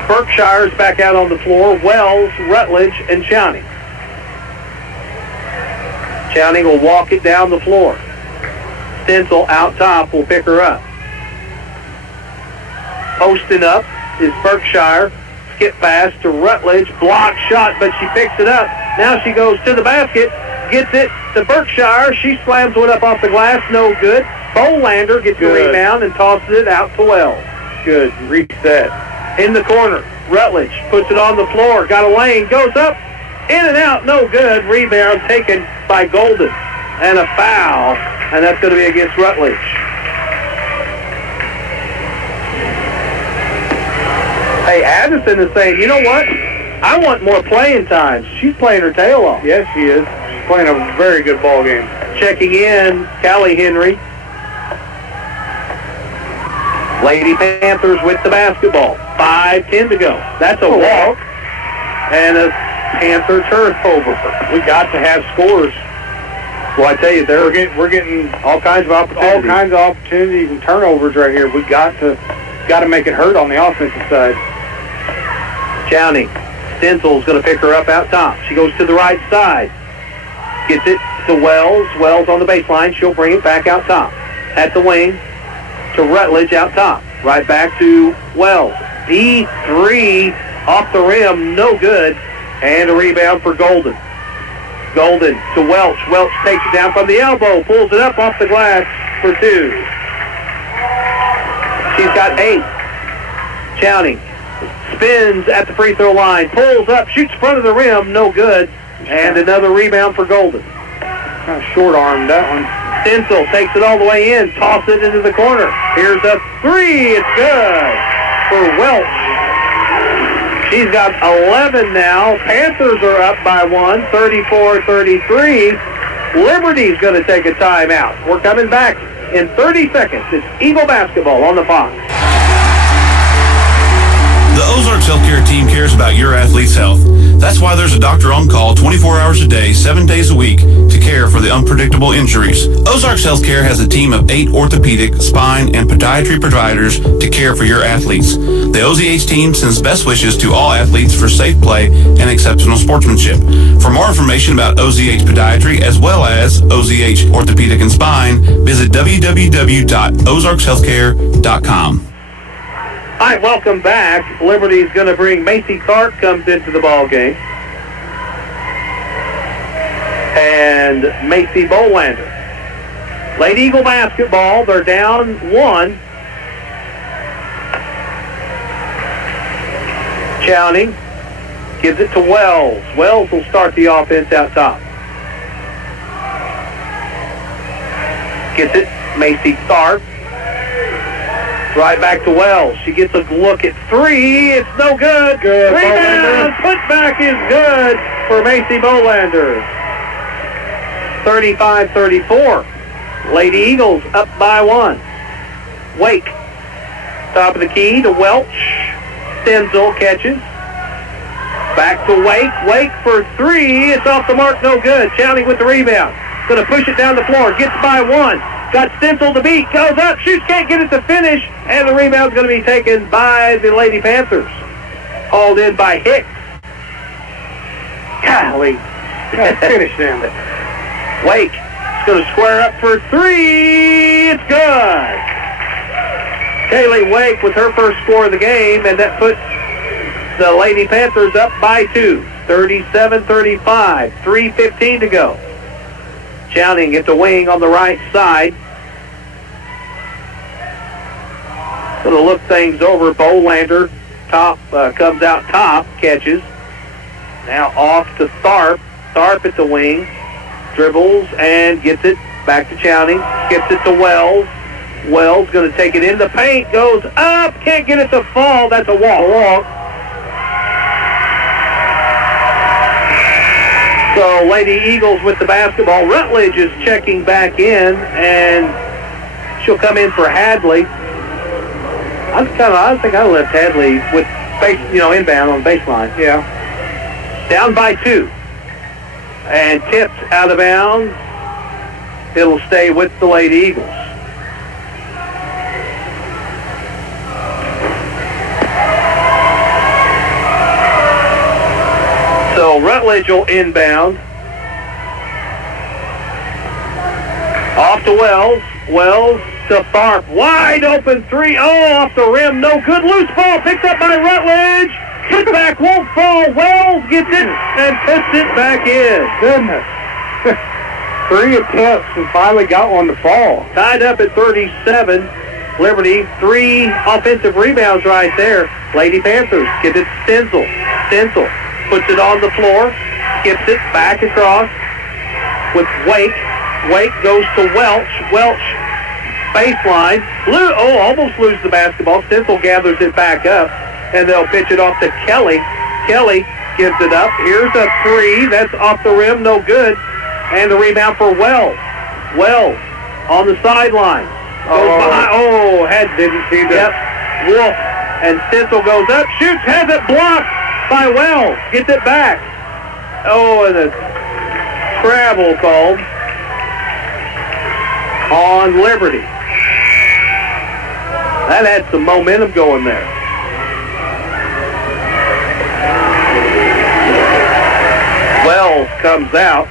Berkshire's back out on the floor. Wells, Rutledge, and Chowney. Chowney will walk it down the floor. Stencil out top will pick her up. Posting up is Berkshire. Skip pass to Rutledge. Block shot, but she picks it up. Now she goes to the basket. Gets it to Berkshire. She slams one up off the glass. No good. Bolander gets the rebound and tosses it out to Wells. Good. Reset. In the corner. Rutledge puts it on the floor. Got a lane. Goes up. In and out. No good. Rebound taken by Golden. And a foul. And that's going to be against Rutledge. Hey, Addison is saying, you know what? I want more playing time. She's playing her tail off. Yes, she is. She's playing a very good ball game. Checking in, Callie Henry. Lady Panthers with the basketball. 5:10 to go. That's a walk. And a Panther turnover. We got to have scores. Well, I tell you, we're getting all kinds of opportunities and turnovers right here. We got to make it hurt on the offensive side. Chowney. Stenzel's going to pick her up out top. She goes to the right side. Gets it to Wells. Wells on the baseline. She'll bring it back out top. At the wing to Rutledge out top. Right back to Wells. D3 off the rim. No good. And a rebound for Golden. Golden to Welch. Welch takes it down from the elbow. Pulls it up off the glass for two. She's got 8. Chowney spins at the free throw line. Pulls up. Shoots front of the rim. No good. And another rebound for Golden. Kind of short-armed that one. Stencil takes it all the way in. Toss it into the corner. Here's a 3. It's good for Welch. She's got 11 now. Panthers are up by 1, 34-33. Liberty's going to take a timeout. We're coming back in 30 seconds. It's Eagle basketball on the Fox. The Ozarks Healthcare team cares about your athlete's health. That's why there's a doctor on call 24 hours a day, 7 days a week to care for the unpredictable injuries. Ozarks Healthcare has a team of 8 orthopedic, spine, and podiatry providers to care for your athletes. The OZH team sends best wishes to all athletes for safe play and exceptional sportsmanship. For more information about OZH Podiatry as well as OZH Orthopedic and Spine, visit www.ozarkshealthcare.com. All right, welcome back. Liberty's going to bring Macy Clark comes into the ball game. And Macy Bolander. Lady Eagle basketball, they're down 1. Chowney gives it to Wells. Wells will start the offense out top. Gets it, Macy Clark. Right back to Wells. She gets a look at 3. It's no good. Good. Rebound. Putback is good for Macy Bolander. 35-34. Lady Eagles up by 1. Wake. Top of the key to Welch. Stenzel catches. Back to Wake. Wake for 3. It's off the mark. No good. Chowney with the rebound. Going to push it down the floor. Gets by 1. Got Stencil to beat. Goes up. Shoots. Can't get it to finish. And the rebound's going to be taken by the Lady Panthers. Hauled in by Hicks. Golly. Finish them. Wake is going to square up for 3. It's good. Kaylee Wake with her first score of the game, and that puts the Lady Panthers up by 2. 37-35. 3:15 to go. Chowney gets a wing on the right side. Going to look things over. Bolander comes out top, catches. Now off to Tharp. Tharp at the wing. Dribbles and gets it back to Chowning. Skips it to Wells. Wells going to take it in the paint. Goes up. Can't get it to fall. That's a walk. So Lady Eagles with the basketball. Rutledge is checking back in, and she'll come in for Hadley. I think I left Hadley with inbound on baseline. Yeah. Down by 2. And tipped out of bounds. It'll stay with the Lady Eagles. So Rutledge will inbound. Off to Wells. Wells to Tharp. Wide open 3. Oh, off the rim. No good. Loose ball picked up by Rutledge. Hit back, won't fall. Wells gets it and puts it back in. Goodness. 3 attempts and finally got one to fall. Tied up at 37. Liberty, 3 offensive rebounds right there. Lady Panthers get it to Stenzel. Stenzel puts it on the floor. Skips it back across with Wake. Wake goes to Welch. Welch, baseline. Almost loses the basketball. Stenzel gathers it back up, and they'll pitch it off to Kelly. Kelly gives it up. Here's a 3. That's off the rim. No good. And the rebound for Wells. Wells on the sideline. Didn't see that. Yep. Wolf. And Stenzel goes up. Shoots. Has it blocked by Wells. Gets it back. And a travel called on Liberty. That had some momentum going there. Wells comes out.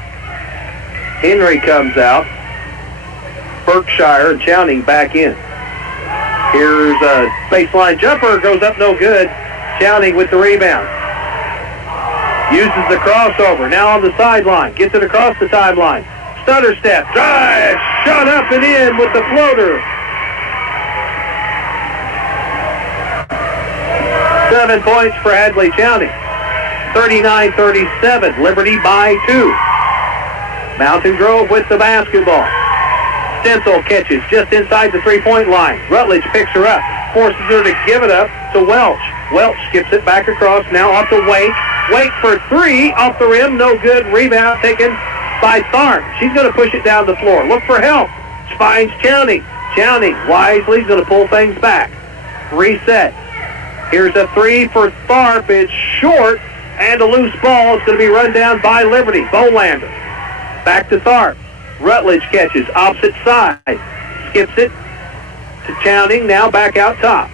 Henry comes out. Berkshire and Chowning back in. Here's a baseline jumper. Goes up, no good. Chowning with the rebound. Uses the crossover. Now on the sideline. Gets it across the timeline. Stutter step. Drive. Shot up and in with the floater. 7 points for Hadley Chowning. 39-37. Liberty by 2. Mt.Grove with the basketball. Stenzel catches just inside the three-point line. Rutledge picks her up. Forces her to give it up to Welch. Welch skips it back across. Now off to Wake. Wake for 3. Off the rim. No good. Rebound taken by Tharp. She's going to push it down the floor. Look for help. Finds Chowning. Chowning wisely is going to pull things back. Reset. Here's a 3 for Tharp. It's short. And a loose ball is going to be run down by Liberty. Bolander. Back to Tharp. Rutledge catches opposite side. Skips it to Chowning. Now back out top.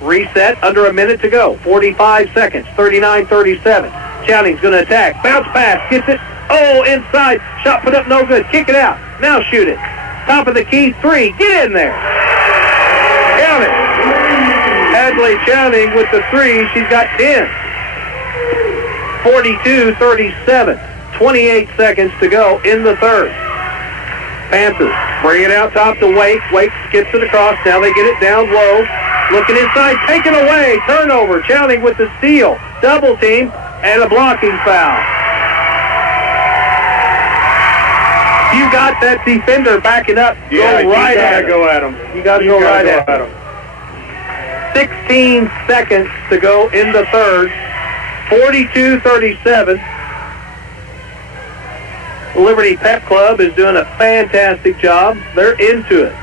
Reset. Under a minute to go. 45 seconds. 39-37. Chowning's going to attack. Bounce pass. Gets it. Inside. Shot put up. No good. Kick it out. Now shoot it. Top of the key. 3. Get in there. Count it. Hadley Chowning with the 3. She's got 10. 42-37. 28 seconds to go in the third. Panthers bring it out top to Wake. Wake skips it across. Now they get it down low. Looking inside. Taken away. Turnover. Chowning with the steal. Double team and a blocking foul. You got that defender backing up. Yeah, go right at him. Go at him. You got to go right at him. 16 seconds to go in the third. 42-37. Liberty Pep Club is doing a fantastic job. They're into it.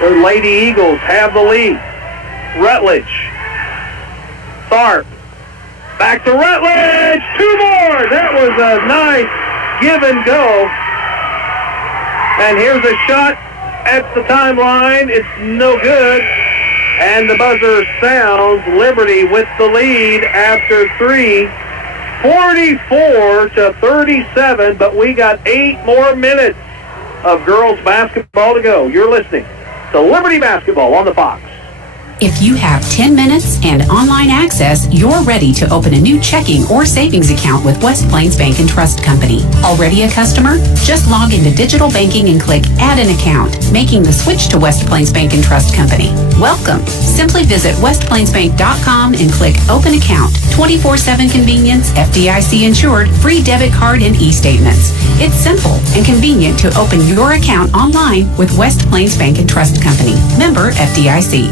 The Lady Eagles have the lead. Rutledge. Tharp. Back to Rutledge. 2 more. That was a nice give and go. And here's a shot at the timeline. It's no good. And the buzzer sounds. Liberty with the lead after 3. 44-37, but we got 8 more minutes of girls basketball to go. You're listening to Liberty Basketball on the Fox. If you have 10 minutes and online access, you're ready to open a new checking or savings account with West Plains Bank and Trust Company. Already a customer? Just log into digital banking and click Add an Account, making the switch to West Plains Bank and Trust Company. Welcome. Simply visit westplainsbank.com and click Open Account. 24/7 convenience, FDIC insured, free debit card and e-statements. It's simple and convenient to open your account online with West Plains Bank and Trust Company. Member FDIC.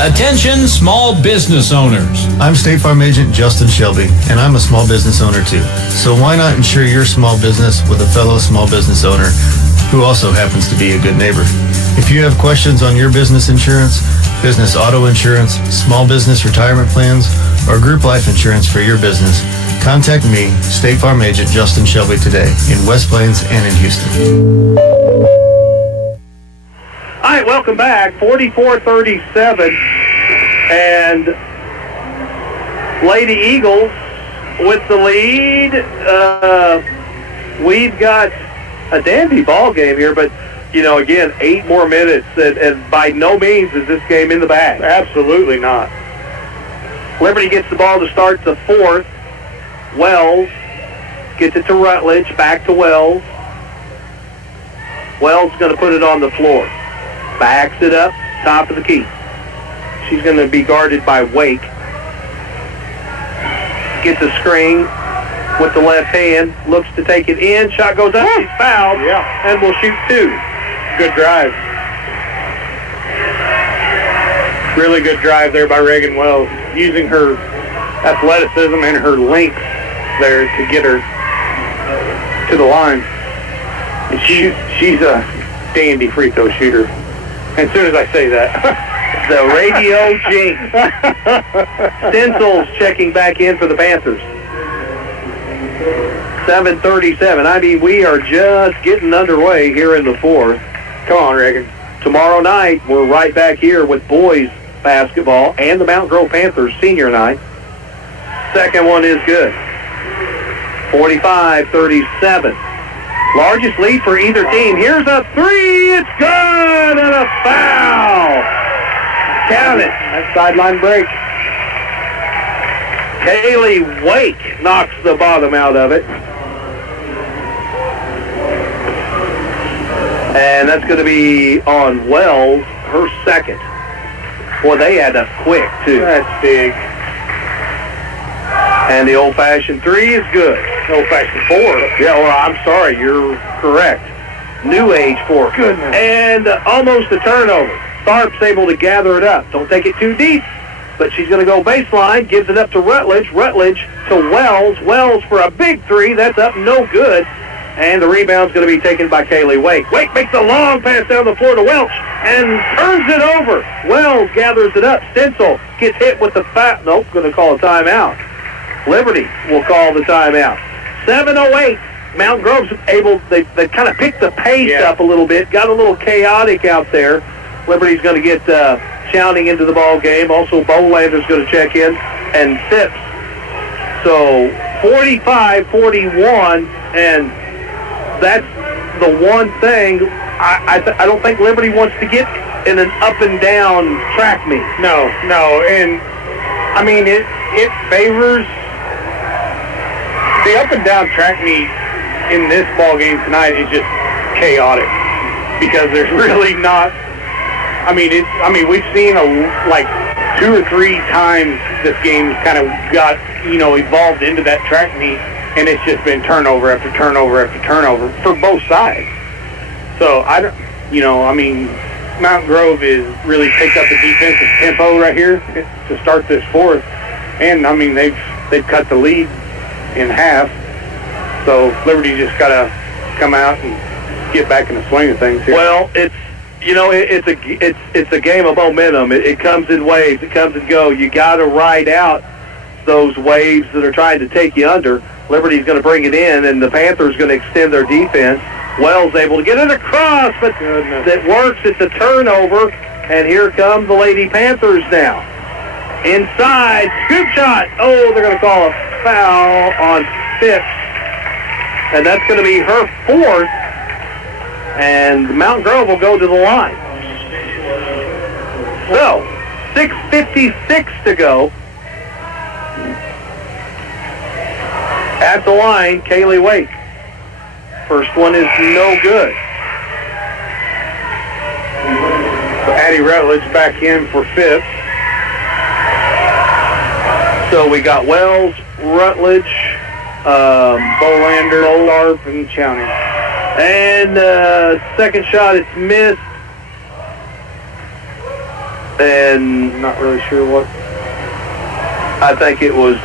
Attention small business owners. I'm State Farm Agent Justin Shelby, and I'm a small business owner too. So why not insure your small business with a fellow small business owner who also happens to be a good neighbor? If you have questions on your business insurance, business auto insurance, small business retirement plans, or group life insurance for your business, contact me, State Farm Agent Justin Shelby, today in West Plains and in Houston. All right, welcome back. 44-37, and Lady Eagles with the lead. We've got a dandy ball game here, but, you know, again, 8 more minutes, and by no means is this game in the bag. Absolutely not. Liberty gets the ball to start the fourth. Wells gets it to Rutledge, back to Wells. Wells is going to put it on the floor. Backs it up, top of the key. She's going to be guarded by Wake. Gets a screen with the left hand, looks to take it in, shot goes up, she's fouled, and will shoot 2. Good drive. Really good drive there by Reagan Wells, using her athleticism and her length there to get her to the line. And she's a dandy free throw shooter. As soon as I say that. The radio jinx. Stencil's checking back in for the Panthers. 7:37. I mean, we are just getting underway here in the fourth. Come on, Reagan. Tomorrow night, we're right back here with boys basketball and the Mt.Grove Panthers senior night. Second one is good. 45-37. Largest lead for either team. Here's a 3. It's good, and a foul. Count it. That sideline break. Kaylee Wake knocks the bottom out of it. And that's going to be on Wells, her second. Boy, they had up quick, too. That's big. And the old-fashioned 3 is good. Old-fashioned 4. Yeah, well, I'm sorry. You're correct. New age 4. Goodness. And almost a turnover. Tharp's able to gather it up. Don't take it too deep. But she's going to go baseline, gives it up to Rutledge. Rutledge to Wells. Wells for a big 3. That's up, no good. And the rebound's going to be taken by Kaylee Wake. Wake makes a long pass down the floor to Welch and turns it over. Wells gathers it up. Stencil gets hit with the foul. Nope, going to call a timeout. Liberty will call the timeout. 7:08. Mt.Grove's able, they kind of picked the pace up a little bit, got a little chaotic out there. Liberty's going to get Chowning into the ball game. Also, Bolander's going to check in, and Phipps. So 45-41, and that's the one thing. I don't think Liberty wants to get in an up and down track meet. No, and I mean it favors the up and down track meet in this ball game tonight is just chaotic because there's really not. I mean we've seen like 2 or 3 times this game's kind of got evolved into that track meet, and it's just been turnover after turnover after turnover for both sides. So Mt.Grove is really picked up the defensive tempo right here to start this fourth, and I mean they've cut the lead in half. So Liberty just got to come out and get back in the swing of things here. Well, it's a game of momentum. It comes in waves. It comes and goes. You got to ride out those waves that are trying to take you under. Liberty's going to bring it in, and the Panthers going to extend their defense. Wells able to get it across, but it works. It's a turnover, and here come the Lady Panthers now. Inside, scoop shot. Oh, they're going to call a foul on Phipps, and that's going to be her 4th. And Mt.Grove will go to the line. So, 6:56 to go. At the line, Kaylee Wake. First one is no good. So Addie Rutledge back in for 5th. So we got Wells, Rutledge, Bolander, Larp, and Chowning. And second shot, it's missed. And not really sure what. I think it was,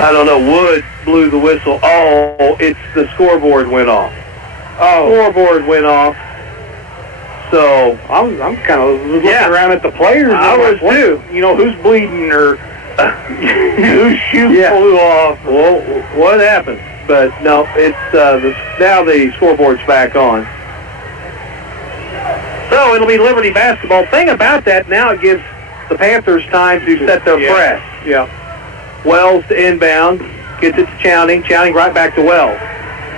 I don't know, Wood blew the whistle. Oh, it's the scoreboard went off. Oh. Scoreboard went off. So I'm kind of looking around at the players. I was too. You know, who's bleeding or whose shoe flew off. Well, what happened? But no, it's now the scoreboard's back on. So it'll be Liberty basketball. Thing about that, now it gives the Panthers time to set their press. Yeah. Wells to inbound, gets it to Chowning. Chowning right back to Wells.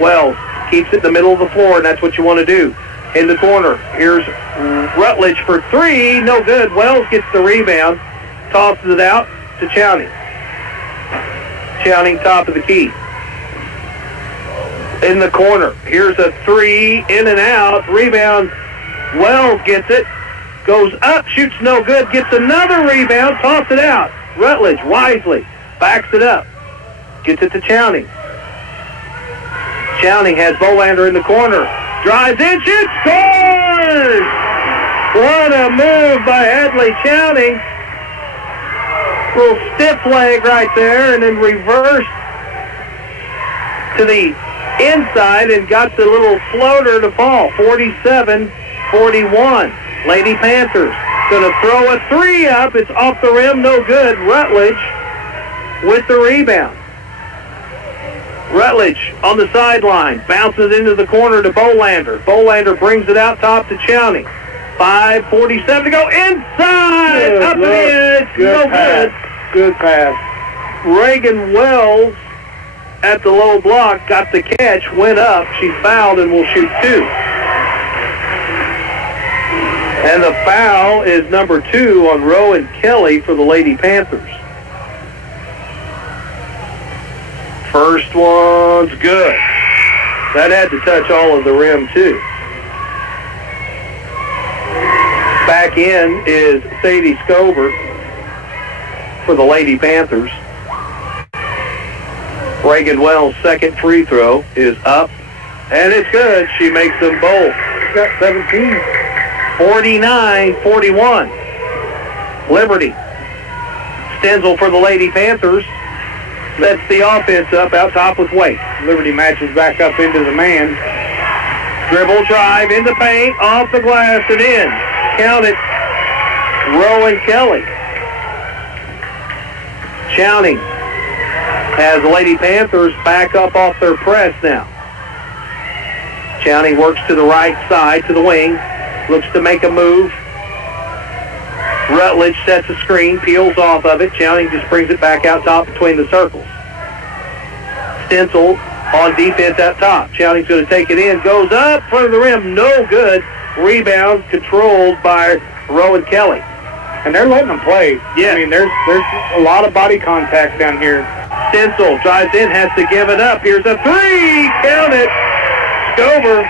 Wells keeps it in the middle of the floor, and that's what you want to do. In the corner, here's Rutledge for three, no good. Wells gets the rebound, tosses it out to Chowning. Chowning top of the key. In the corner, here's a three, in and out, rebound. Wells gets it, goes up, shoots no good, gets another rebound, toss it out. Rutledge wisely backs it up, gets it to Chowning. Chowning has Bolander in the corner, drives in, shoots, scores! What a move by Hadley Chowning. Little stiff leg right there, and then reversed to the inside and got the little floater to fall. 47-41. Lady Panthers going to throw a three up. It's off the rim, no good. Rutledge with the rebound. Rutledge on the sideline, bounces into the corner to Bolander. Bolander brings it out top to Chowning. 5:47 to go. Inside! Good up look. and in. It's Good no pass. Good pass. Reagan Wells at the low block got the catch, went up. She fouled and will shoot two. And the foul is number 2 on Rowan Kelly for the Lady Panthers. First one's good. That had to touch all of the rim, too. Back in is Sadie Scover for the Lady Panthers. Reagan Wells' second free throw is up, and it's good. She makes them both. She's got 17. 49-41. Liberty. Stenzel for the Lady Panthers. Sets the offense up out top with Wake. Liberty matches back up into the man. Dribble drive in the paint, off the glass and in. Count it. Rowan Kelly. Chowning has the Lady Panthers back up off their press now. Chowning works to the right side, to the wing. Looks to make a move. Rutledge sets a screen, peels off of it. Chowning just brings it back out top between the circles. Stenzel on defense up top. Chowning's going to take it in. Goes up, front of the rim, no good. Rebound controlled by Rowan Kelly. And they're letting them play. Yeah. I mean, there's a lot of body contact down here. Stenzel drives in, has to give it up. Here's a three. Count it. Scover.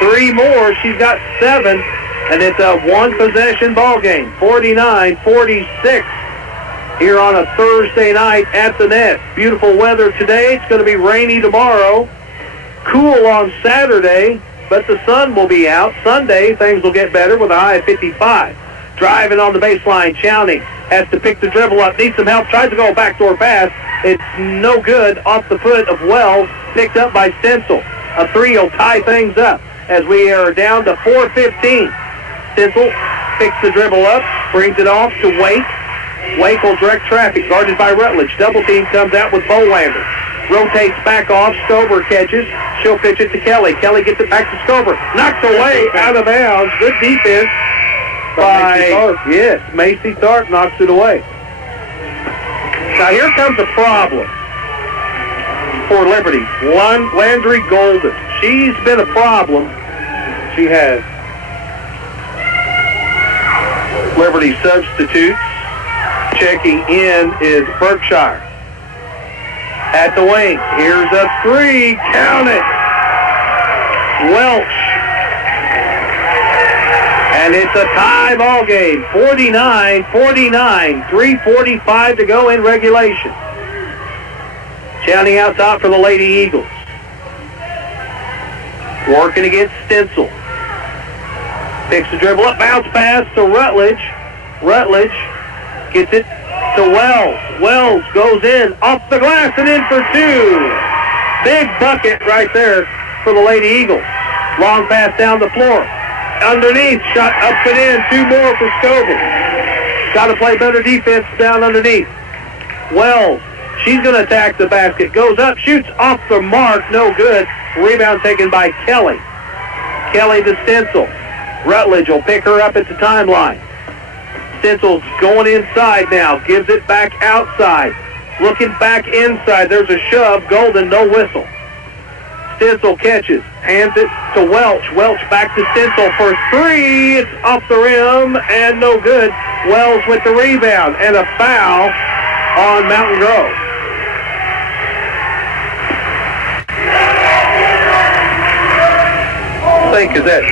3 more. She's got 7. And it's a one-possession ball game. 49-46 here on a Thursday night at the net. Beautiful weather today. It's going to be rainy tomorrow. Cool on Saturday, but the sun will be out. Sunday, things will get better with a high of 55. Driving on the baseline, Chowning has to pick the dribble up, needs some help, tries to go a backdoor pass. It's no good, off the foot of Wells, picked up by Stenzel. A three will tie things up as we are down to 4:15. Stenzel picks the dribble up, brings it off to Wake. Wake will direct traffic, guarded by Rutledge. Double team comes out with Bolander. Rotates back off, Scober catches. She'll pitch it to Kelly. Kelly gets it back to Scober. Knocked away, out of bounds. Good defense by, Macy Tharp knocks it away. Now here comes a problem for Liberty, Landry Golden. She's been a problem. She has. Liberty substitutes. Checking in is Berkshire. At the wing, here's a three. Count it. Welch. And it's a tie ball game. 49-49. 3:45 to go in regulation. Chowning out top for the Lady Eagles. Working against Stencil. Picks the dribble up, bounce pass to Rutledge. Rutledge gets it to Wells. Wells goes in, off the glass and in for two. Big bucket right there for the Lady Eagles. Long pass down the floor. Underneath, shot up and in. Two more for Scoville. Got to play better defense down underneath. Wells, she's going to attack the basket. Goes up, shoots off the mark. No good. Rebound taken by Kelly. Kelly to Stencil. Rutledge will pick her up at the timeline. Stencil's going inside now. Gives it back outside. Looking back inside. There's a shove. Golden, no whistle. Stencil catches. Hands it to Welch. Welch back to Stencil for three. It's off the rim and no good. Wells with the rebound and a foul on Mountain Grove. I think is that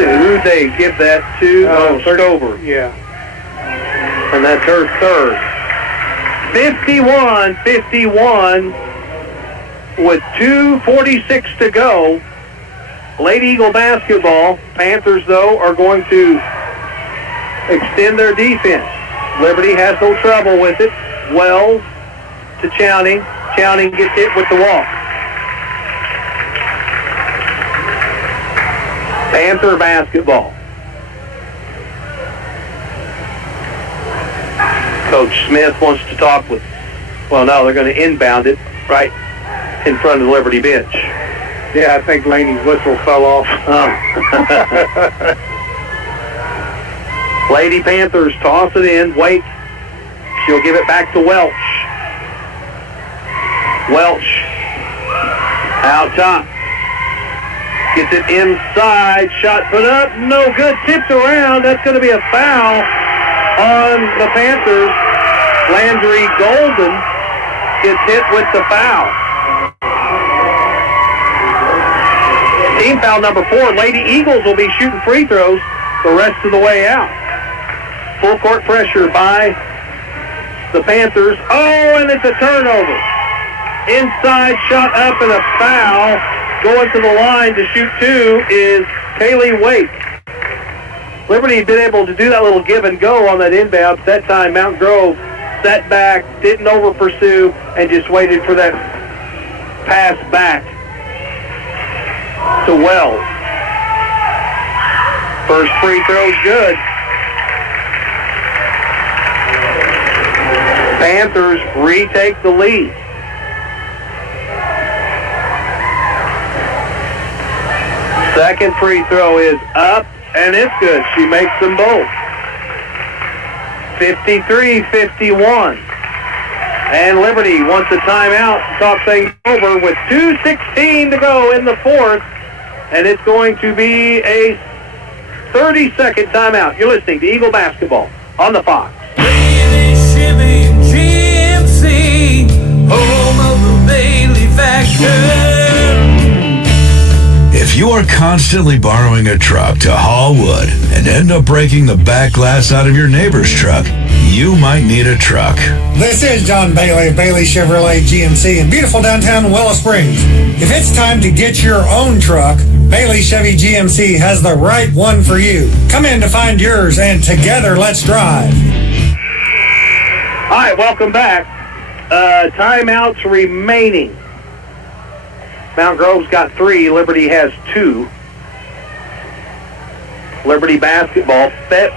who'd they give that to? Stover. Yeah. And that's her third. 51-51 with 2:46 to go. Lady Eagle basketball. Panthers, though, are going to extend their defense. Liberty has no trouble with it. Wells to Chowning. Chowning gets hit with the walk. Panther basketball. Coach Smith wants to talk with, well, no, they're going to inbound it right in front of the Liberty bench. Yeah, I think Laney's whistle fell off. Lady Panthers toss it in. Wake. She'll give it back to Welch. Welch. Out top. Gets it inside. Shot put up. No good. Tipped around. That's going to be a foul on the Panthers. Landry Golden gets hit with the foul. Team foul number 4. Lady Eagles will be shooting free throws the rest of the way out. Full court pressure by the Panthers. Oh, and it's a turnover. Inside shot up and a foul. Going to the line to shoot two is Kaylee Wake. Liberty had been able to do that little give and go on that inbound. That time Mt. Grove sat back, didn't over pursue, and just waited for that pass back to Wells. First free throw's good. Panthers retake the lead. Second free throw is up, and it's good. She makes them both. 53-51. And Liberty wants a timeout to talk things over with 2:16 to go in the fourth. And it's going to be a 30-second timeout. You're listening to Eagle Basketball on the Fox. Chevy GMC, home of the Bailey Factor. If you are constantly borrowing a truck to haul wood and end up breaking the back glass out of your neighbor's truck, you might need a truck. This is John Bailey of Bailey Chevrolet GMC in beautiful downtown Willow Springs. If it's time to get your own truck, Bailey Chevy GMC has the right one for you. Come in to find yours, and together let's drive. All right, welcome back. Timeouts remaining. Mt. Grove's got 3. Liberty has 2. Liberty basketball. Phipps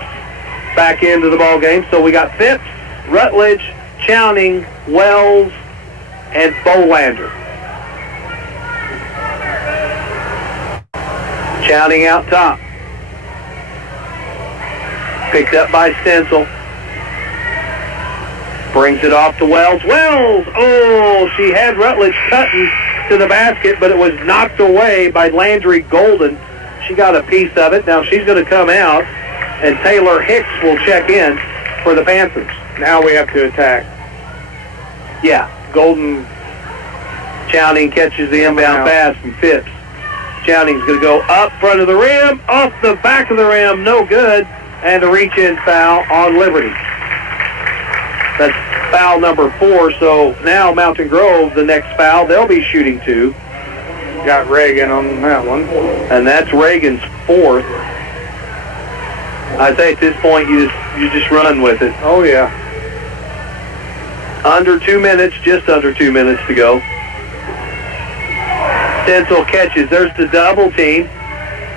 back into the ball game. So we got Phipps, Rutledge, Chowning, Wells, and Bolander. Chowning out top. Picked up by Stencil. Brings it off to Wells. Wells! Oh, she had Rutledge cutting to the basket, but it was knocked away by Landry Golden. She got a piece of it. Now she's going to come out, and Taylor Hicks will check in for the Panthers. Now we have to attack. Yeah. Golden. Chowning catches the inbound pass from Phipps. Chowning's going to go up front of the rim, off the back of the rim, no good, and a reach-in foul on Liberty. That's foul number 4, so now Mountain Grove, the next foul, they'll be shooting 2. Got Reagan on that one. And that's Reagan's 4th. I say at this point, you just run with it. Oh, yeah. Under 2 minutes, just under 2 minutes to go. Stencil catches. There's the double team.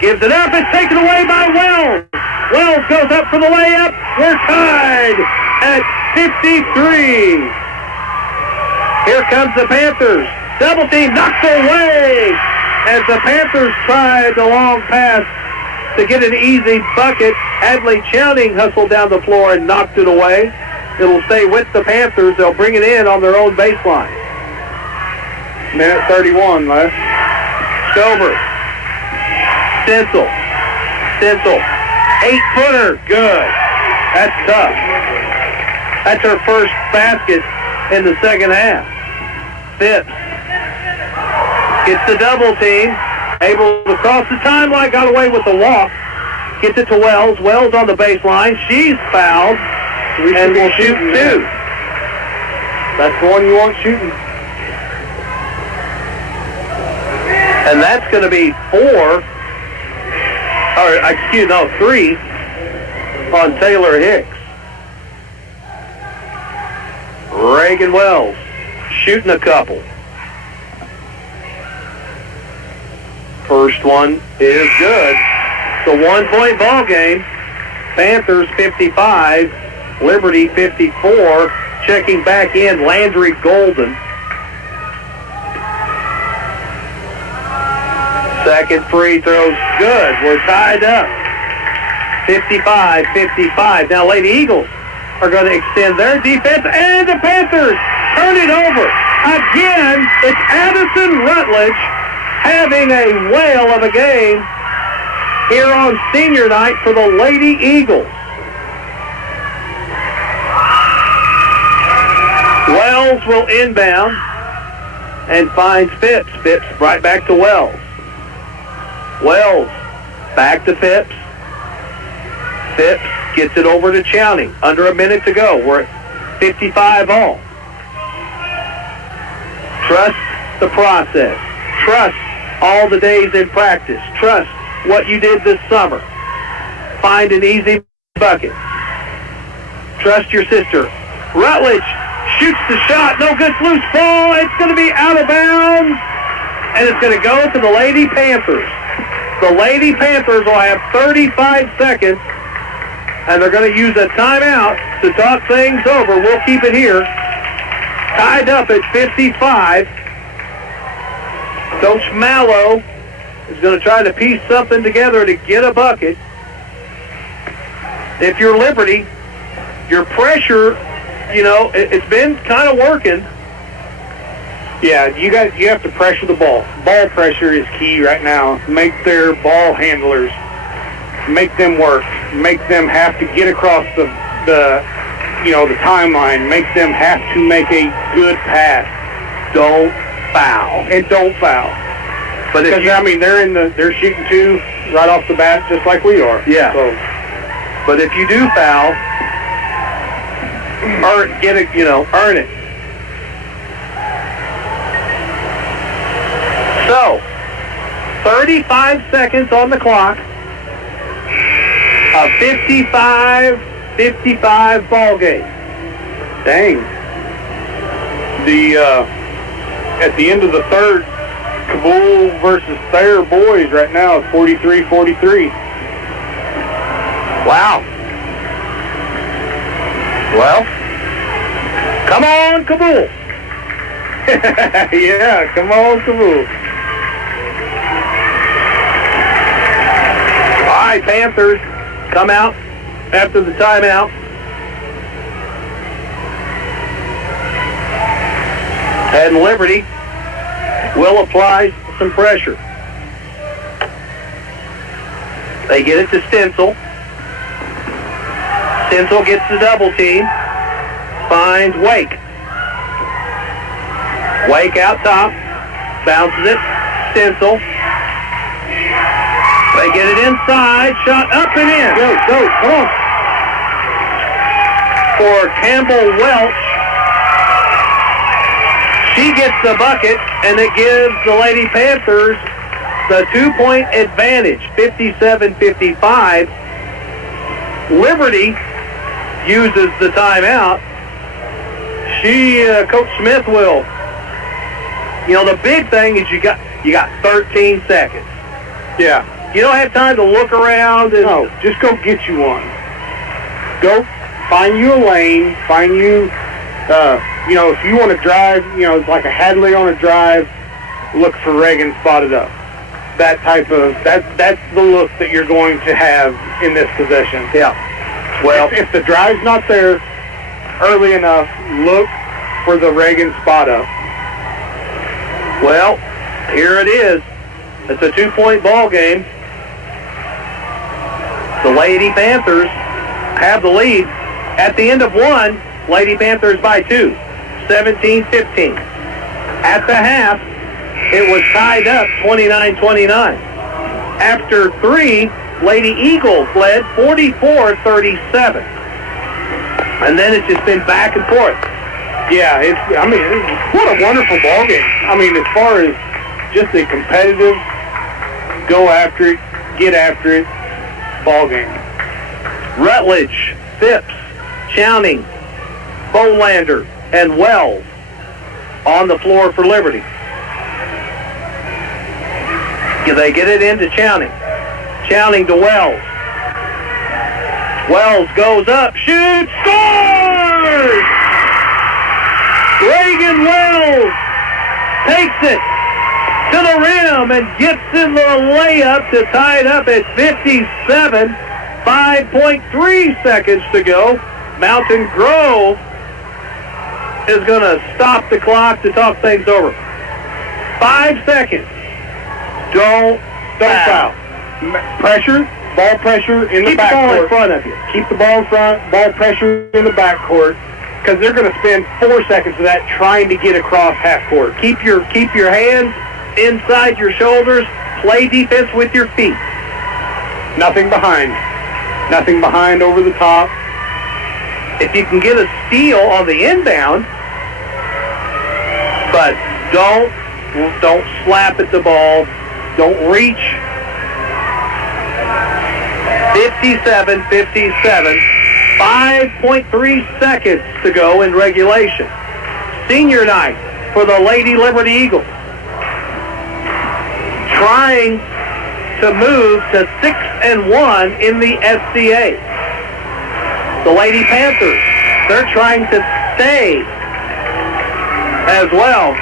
Gives it up. It's taken away by Wells. Wells goes up for the layup. We're tied at 53. Here comes the Panthers. Double team knocked away as the Panthers tried the long pass to get an easy bucket. Adley Chowning hustled down the floor and knocked it away. It'll stay with the Panthers. They'll bring it in on their own baseline. Minute 31 left. Stover. Stencil. 8-footer. Good. That's tough. That's her first basket in the second half. Phipps gets the double team. Able to cross the timeline. Got away with the walk. Gets it to Wells. Wells on the baseline. She's fouled. And will shoot 2. That's the one you want shooting. And that's going to be 3 on Taylor Hicks. Reagan Wells shooting a couple. First one is good. It's a 1-point ball game. Panthers 55, Liberty 54. Checking back in, Landry Golden. Second free throw's good. We're tied up. 55-55. Now Lady Eagles are going to extend their defense, and the Panthers turn it over. Again, it's Addison Rutledge having a whale of a game here on senior night for the Lady Eagles. Wells will inbound and finds Phipps. Phipps right back to Wells. Wells back to Phipps. Phipps gets it over to Chowning. Under a minute to go. We're at 55 all. Trust the process. Trust all the days in practice. Trust what you did this summer. Find an easy bucket. Trust your sister. Rutledge shoots the shot. No good. Loose ball. It's going to be out of bounds. And it's going to go to the Lady Panthers. The Lady Panthers will have 35 seconds, and they're going to use a timeout to talk things over. We'll keep it here. Tied up at 55. Coach Mallow is going to try to piece something together to get a bucket. If you're Liberty, your pressure, it's been kind of working. Yeah, you have to pressure the ball. Ball pressure is key right now. Make their ball handlers, make them work. Make them have to get across the timeline. Make them have to make a good pass. Don't foul. And don't foul. But because they're shooting 2 right off the bat, just like we are. Yeah. So, but if you do foul, earn it. So, 35 seconds on the clock. A 55-55 ball game. Dang. At the end of the third, Kabul versus Thayer boys right now is 43-43. Wow. Well, come on, Kabul. Yeah, come on, Kabul. All right, Panthers come out after the timeout. And Liberty will apply some pressure. They get it to Stencil. Stencil gets the double team. Finds Wake. Wake out top. Bounces it. Stencil. They get it inside. Shot up and in. Go, come on. For Campbell Welch. She gets the bucket, and it gives the Lady Panthers the 2-point advantage, 57-55. Liberty uses the timeout. Coach Smith will. The big thing is you got 13 seconds. Yeah. You don't have time to look around. No, just go get you one. Go find you a lane. Find you, if you want to drive, it's like a Hadley on a drive. Look for Reagan spotted up. That type of that's the look that you're going to have in this possession. Yeah. Well, if the drive's not there early enough, look for the Reagan spot up. Well, here it is. It's a 2-point ball game. The Lady Panthers have the lead. At the end of one, Lady Panthers by 2, 17-15. At the half, it was tied up 29-29. After 3, Lady Eagles led 44-37. And then it's just been back and forth. Yeah, what a wonderful ball game. As far as just a competitive, go after it, get after it ball game. Rutledge, Phipps, Chowning, Bolander, and Wells on the floor for Liberty. They get it into Chowning. Chowning to Wells. Wells goes up, shoots, scores! Reagan Wells takes it to the rim and gets in the layup to tie it up at 57. 5.3 seconds to go. Mt.Grove is going to stop the clock to talk things over. 5 seconds. Don't foul. Ball pressure in the backcourt. Keep the ball in front of you. Keep the ball in front, ball pressure in the backcourt, because they're going to spend 4 seconds of that trying to get across half court. Keep your hands inside your shoulders. Play defense with your feet. Nothing behind. Nothing behind over the top. If you can get a steal on the inbound, but don't slap at the ball. Don't reach. 57-57. 5.3 seconds to go in regulation. Senior night for the Lady Liberty Eagles. Trying to move to 6-1 in the SCA. The Lady Panthers, they're trying to stay as well.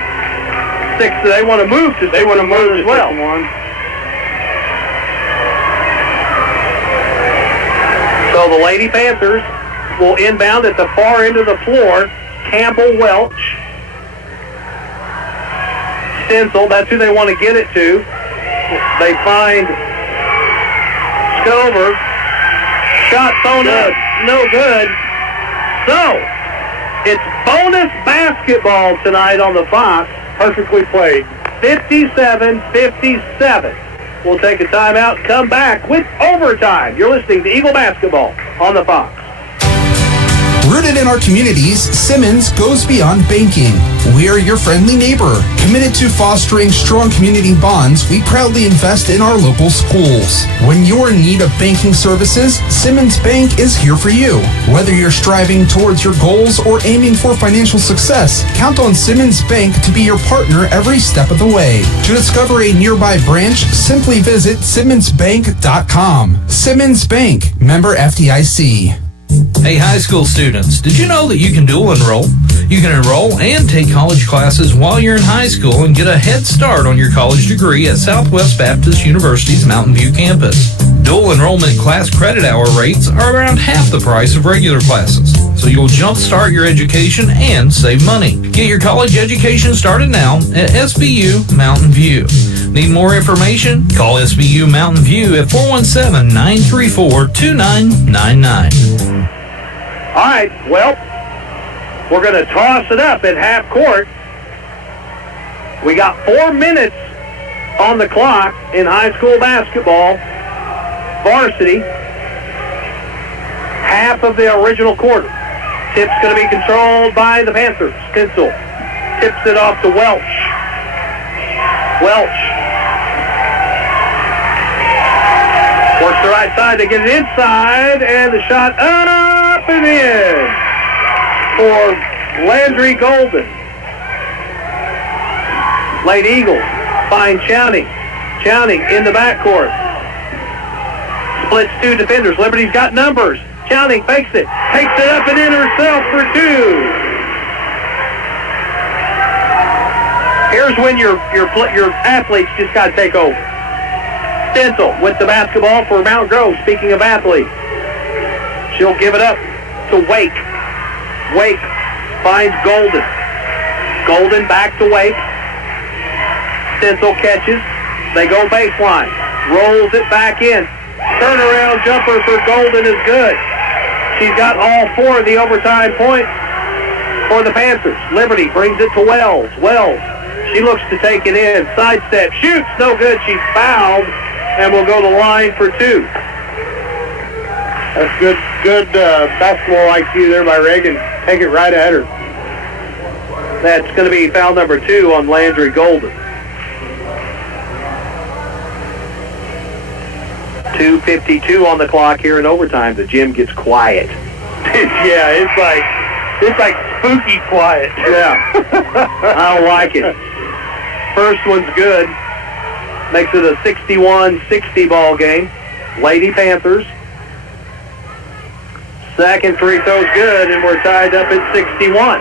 They want to move to 6-1 as well. 6-1. So the Lady Panthers will inbound at the far end of the floor. Campbell Welch. Stencil, that's who they want to get it to. They find Stover. Shot thrown up. No good. So, it's bonus basketball tonight on the Fox. Perfectly played. 57-57. We'll take a timeout, come back with overtime. You're listening to Eagle Basketball on the Fox. Rooted in our communities, Simmons goes beyond banking. We are your friendly neighbor. Committed to fostering strong community bonds, we proudly invest in our local schools. When you're in need of banking services, Simmons Bank is here for you. Whether you're striving towards your goals or aiming for financial success, count on Simmons Bank to be your partner every step of the way. To discover a nearby branch, simply visit simmonsbank.com. Simmons Bank, member FDIC. Hey, high school students, did you know that you can dual enroll? You can enroll and take college classes while you're in high school and get a head start on your college degree at Southwest Baptist University's Mountain View campus. Dual enrollment class credit hour rates are around half the price of regular classes, so you'll jumpstart your education and save money. Get your college education started now at SBU Mountain View. Need more information? Call SBU Mountain View at 417-934-2999. All right, well, we're going to toss it up at half court. We got 4 minutes on the clock in high school basketball. Varsity, half of the original quarter. Tip's going to be controlled by the Panthers. Tinsel tips it off to Welch. Welch works the right side to get it inside, and the shot up and in for Landry Golden. Late Eagles find Chowning. Chowning in the backcourt. Splits two defenders. Liberty's got numbers. Chowning fakes it. Takes it up and in herself for two. Here's when your athletes just got to take over. Stencil with the basketball for Mt.Grove. Speaking of athletes, she'll give it up to Wake. Wake finds Golden. Golden back to Wake. Stencil catches. They go baseline. Rolls it back in. Turnaround jumper for Golden is good. She's got all 4 of the overtime points for the Panthers. Liberty brings it to Wells. Wells, she looks to take it in. Sidestep, shoots, no good. She's fouled and will go to the line for 2. That's good basketball IQ there by Reagan. Take it right at her. That's going to be foul number 2 on Landry Golden. 2:52 on the clock here in overtime. The gym gets quiet. Yeah, it's like spooky quiet. Yeah. I don't like it. First one's good. Makes it a 61-60 ball game. Lady Panthers. Second free throw's good, and we're tied up at 61.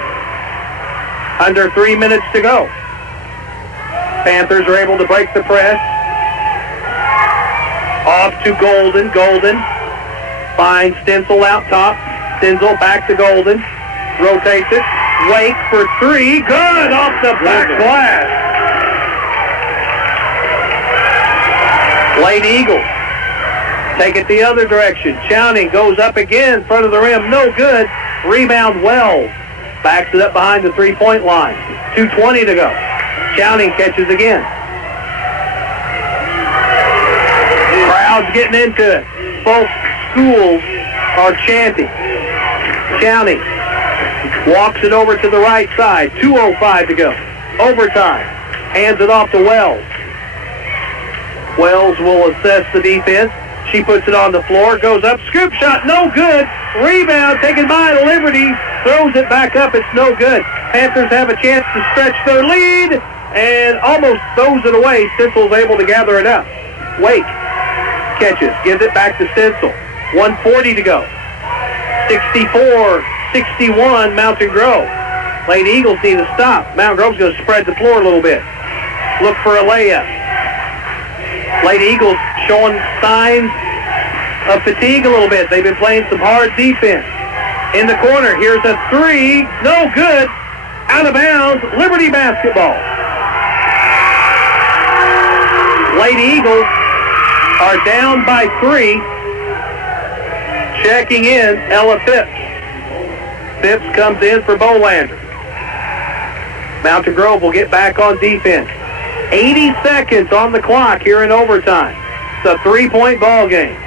Under 3 minutes to go. Panthers are able to break the press. Off to Golden. Golden finds Stencil out top. Stencil back to Golden. Rotates it. Wake for 3. Good off the back glass. Late Eagles take it the other direction. Chowning goes up again in front of the rim. No good. Rebound Wells. Backs it up behind the three-point line. 2:20 to go. Chowning catches again. Crowd's getting into it. Both schools are chanting. Chowning walks it over to the right side. 2:05 to go. Overtime. Hands it off to Wells. Wells will assess the defense. She puts it on the floor. Goes up. Scoop shot. No good. Rebound taken by Liberty. Throws it back up. It's no good. Panthers have a chance to stretch their lead and almost throws it away. Stencil's able to gather it up. Wake catches, gives it back to Stencil. 1:40 to go. 64-61 Mountain Grove. Lady Eagles need to stop. Mountain Grove's going to spread the floor a little bit. Look for a layup. Lady Eagles showing signs of fatigue a little bit. They've been playing some hard defense. In the corner, here's a 3. No good. Out of bounds. Liberty basketball. Lady Eagles are down by 3. Checking in, Ella Phipps. Phipps comes in for Bolander. Mountain Grove will get back on defense. 80 seconds on the clock here in overtime. It's a 3-point ball game.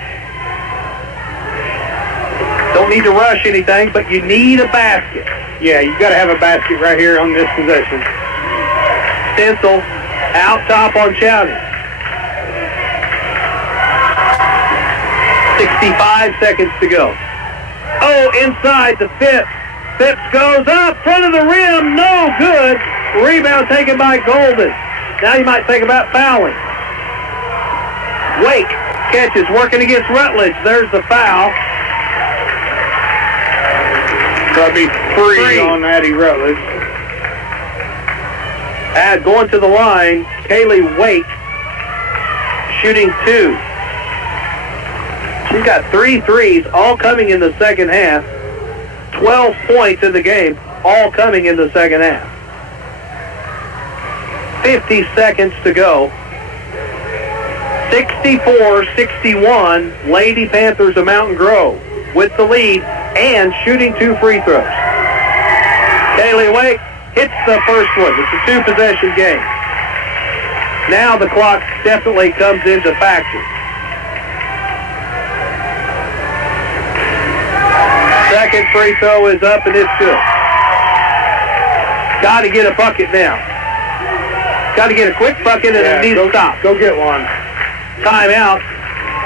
Don't need to rush anything, but you need a basket. Yeah, you got to have a basket right here on this possession. Stencil out top on Chowning. 65 seconds to go. Oh, inside to Phipps. Phipps goes up, front of the rim, no good. Rebound taken by Golden. Now you might think about fouling. Wake catches, working against Rutledge. There's the foul. That'll be free on Addie Rutledge. Going to the line, Kaylee Wake, shooting 2. She's got 3 threes, all coming in the second half. 12 points in the game, all coming in the second half. 50 seconds to go. 64-61, Lady Panthers of Mountain Grove with the lead and shooting 2 free throws. Kaylee Wake hits the first one. It's a 2-possession game. Now the clock definitely comes into factor. Second free throw is up and it's good. Got to get a bucket now. Got to get a quick bucket and it needs to stop. Go get one. Timeout.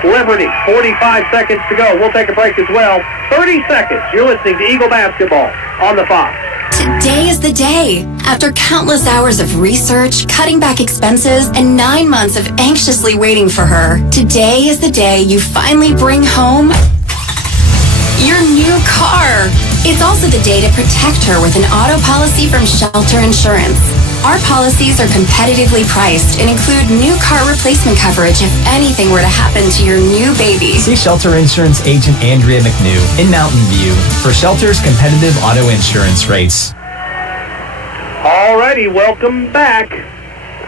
Liberty, 45 seconds to go. We'll take a break as well. 30 seconds. You're listening to Eagle Basketball on the Fox. Today is the day. After countless hours of research, cutting back expenses, and 9 months of anxiously waiting for her, today is the day you finally bring home your new car. It's also the day to protect her with an auto policy from Shelter Insurance. Our policies are competitively priced and include new car replacement coverage if anything were to happen to your new baby. See Shelter Insurance agent Andrea McNew in Mountain View for Shelter's competitive auto insurance rates. Alrighty, welcome back.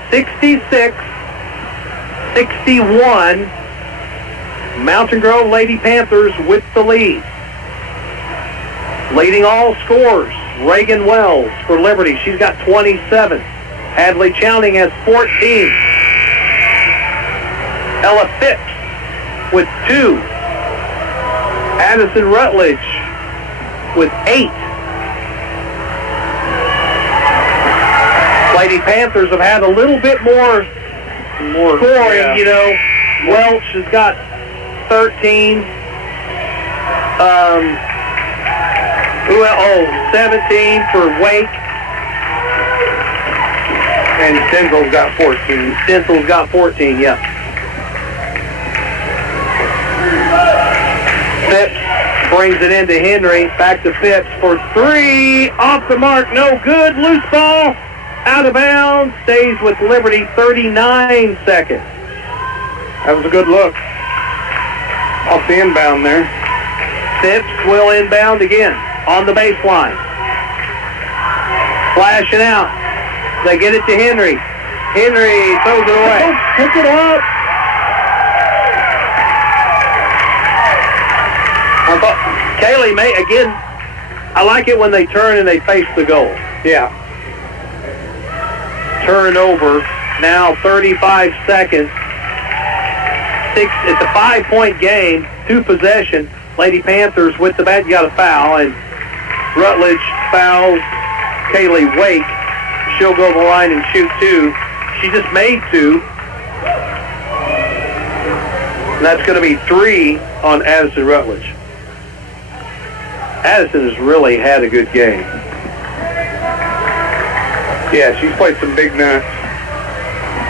66-61. Mountain Grove Lady Panthers with the lead. Leading all scorers, Reagan Wells for Liberty. She's got 27. Hadley Chowning has 14. Ella Phipps with 2. Addison Rutledge with 8. Lady Panthers have had a little bit more scoring, you know. Welch has got 13. 17 for Wake. And Stenzel's got 14. Stenzel's got 14, yeah. Phipps brings it into Henry. Back to Phipps for 3. Off the mark, no good. Loose ball. Out of bounds. Stays with Liberty. 39 seconds. That was a good look. Off the inbound there. Phipps will inbound again on the baseline. Flashing out. They get it to Henry. Henry throws it away. Pick it up. Kaylee May, again, I like it when they turn and they face the goal. Yeah. Turnover. Now 35 seconds. It's a 5-point game. 2 possession. Lady Panthers with the bat. You got a foul, and Rutledge fouls Kaylee Wake. She'll go to the line and shoot 2. She just made 2. And that's going to be 3 on Addison Rutledge. Addison has really had a good game. Yeah, she's played some big nuts.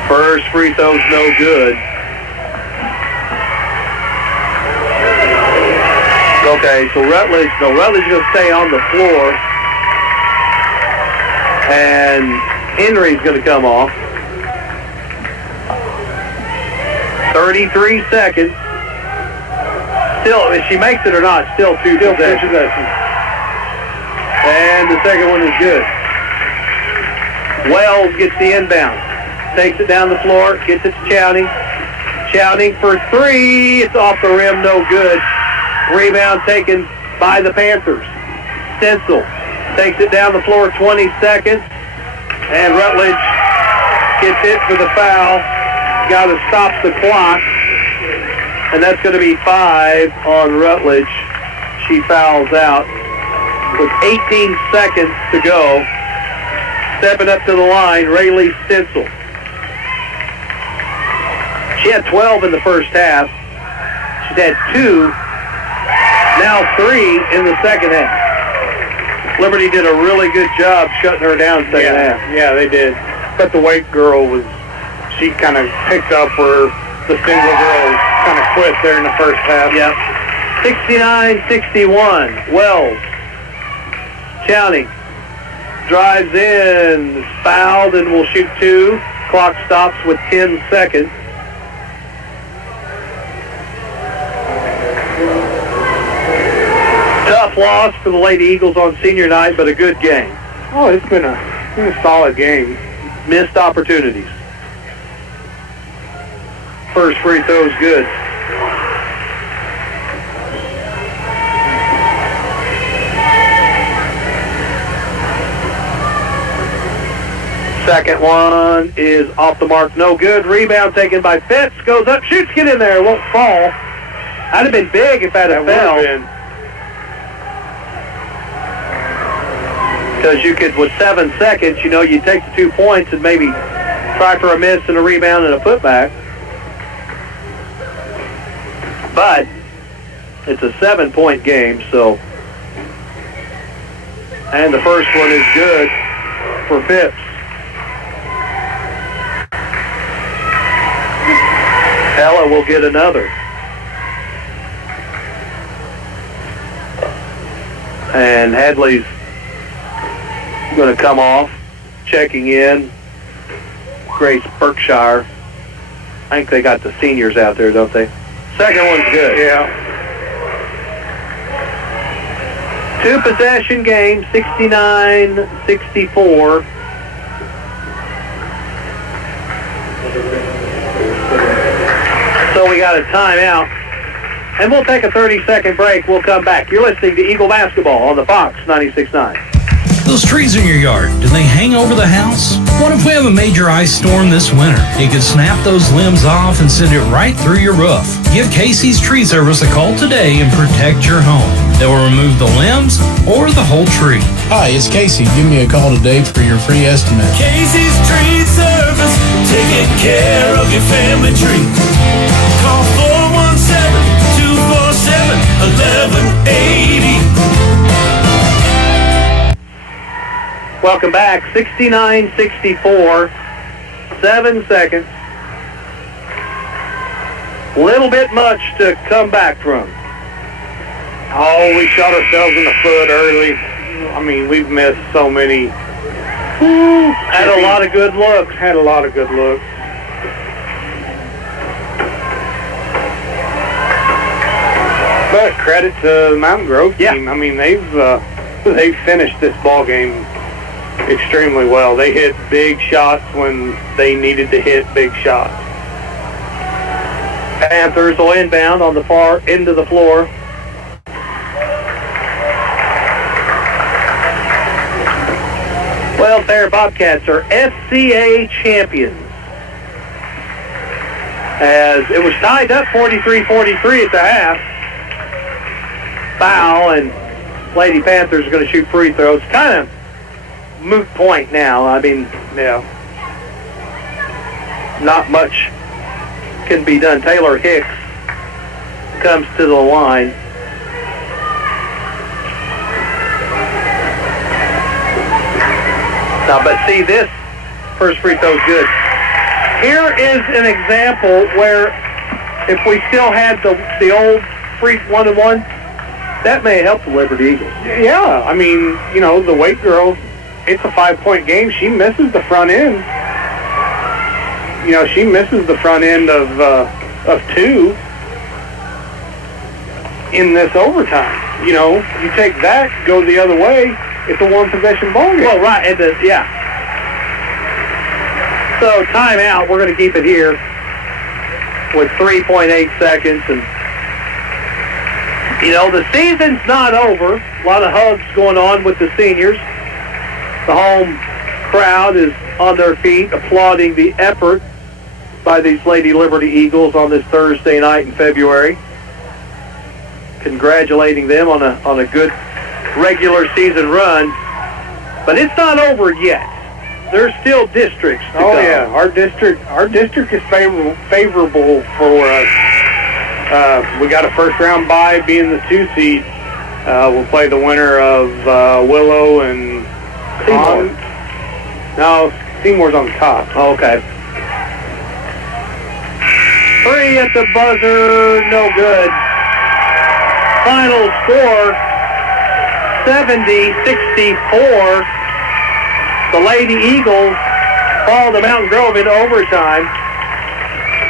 First free throw's no good. Okay, so Rutledge is going to stay on the floor. And Henry's going to come off. 33 seconds. Still, if she makes it or not, still 2 possessions. And the second one is good. Wells gets the inbound. Takes it down the floor, gets it to Chowning. Chowning for 3. It's off the rim, no good. Rebound taken by the Panthers. Stencil takes it down the floor, 20 seconds. And Rutledge gets hit for the foul. Got to stop the clock. And that's going to be 5 on Rutledge. She fouls out with 18 seconds to go. Stepping up to the line, Rayleigh Stencil. She had 12 in the first half. She's had 2, now 3 in the second half. Liberty did a really good job shutting her down second half. Yeah, they did. But the Wake girl she kind of picked up where the single girl kind of quit there in the first half. Yep. 69-61. Wells. Chowning drives in, fouled, and will shoot 2. Clock stops with 10 seconds. Tough loss for the Lady Eagles on senior night, but a good game. Oh, it's been a solid game. Missed opportunities. First free throw is good. Second one is off the mark, no good. Rebound taken by Fitz, goes up, shoots, get in there, won't fall. That'd have been big if that had fell. Because you could, with 7 seconds, you know, you take the 2 points and maybe try for a miss and a rebound and a putback. But it's a 7-point game, so. And the first one is good for Phipps. Ella will get another. And Hadley's going to come off, checking in. Grace Berkshire. I think they got the seniors out there, don't they? Second one's good. Yeah. 2-possession game, 69-64. So we got a timeout. And we'll take a 30-second break. We'll come back. You're listening to Eagle Basketball on the Fox 96.9. Those trees in your yard, do they hang over the house? What if we have a major ice storm this winter? It could snap those limbs off and send it right through your roof. Give Casey's Tree Service a call today and protect your home. They will remove the limbs or the whole tree. Hi, it's Casey. Give me a call today for your free estimate. Casey's Tree Service, taking care of your family tree. Call 417-247-1180. Welcome back. 69-64. 7 seconds. Little bit much to come back from. Oh, we shot ourselves in the foot early. I mean, we've missed so many. Had a lot of good looks. Had a lot of good looks. But credit to the Mt.Grove team. I mean, they've finished this ball game extremely well. They hit big shots when they needed to hit big shots. Panthers will inbound on the far end of the floor. Welfare Bobcats are SCA champions. As it was tied up 43-43 at the half. Foul, and Lady Panthers are going to shoot free throws. Kind of moot point now. I mean, yeah, not much can be done. Taylor Hicks comes to the line. Now, but see, this first free throw is good. Here is an example where if we still had the old free 1-on-1, that may help the Liberty Eagles. Yeah, I mean, you know, the Wake girl, it's a 5-point game. She misses the front end. You know, she misses the front end of 2 in this overtime. You know, you take that, go the other way, it's a 1-possession ball game. Well, right, and yeah. So timeout. We're going to keep it here with 3.8 seconds, and you know the season's not over. A lot of hugs going on with the seniors. The home crowd is on their feet, applauding the effort by these Lady Liberty Eagles on this Thursday night in February. Congratulating them on a good regular season run, but it's not over yet. There's still districts to come. Yeah, our district is favorable for us. We got a first round bye, being the 2 seed. We'll play the winner of Willow and Seymour. No, Seymour's on top. Oh, okay. 3 at the buzzer, no good. Final score, 70-64. The Lady Eagles fall to Mt.Grove in overtime.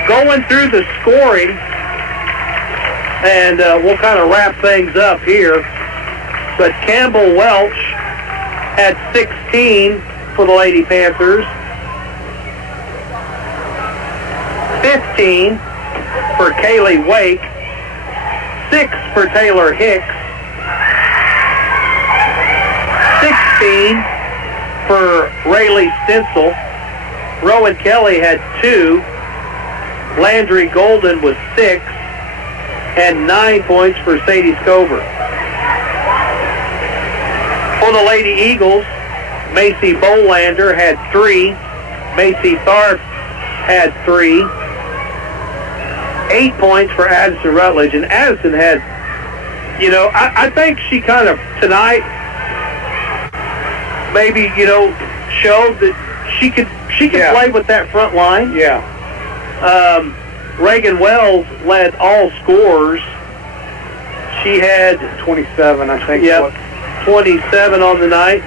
Going through the scoring, and we'll kind of wrap things up here. but Campbell Welch had 16 for the Lady Panthers. 15 for Kaylee Wake. 6 for Taylor Hicks. 16 for Rayleigh Stencil. Rowan Kelly had 2. Landry Golden was 6. And 9 points for Sadie Scover. For the Lady Eagles, Macy Bolander had 3. Macy Tharp had 3. 8 points for Addison Rutledge. And Addison had, I think she kind of tonight maybe, showed that she could play with that front line. Yeah. Reagan Wells led all scorers. She had 27, I think. Yep, 27 on the night.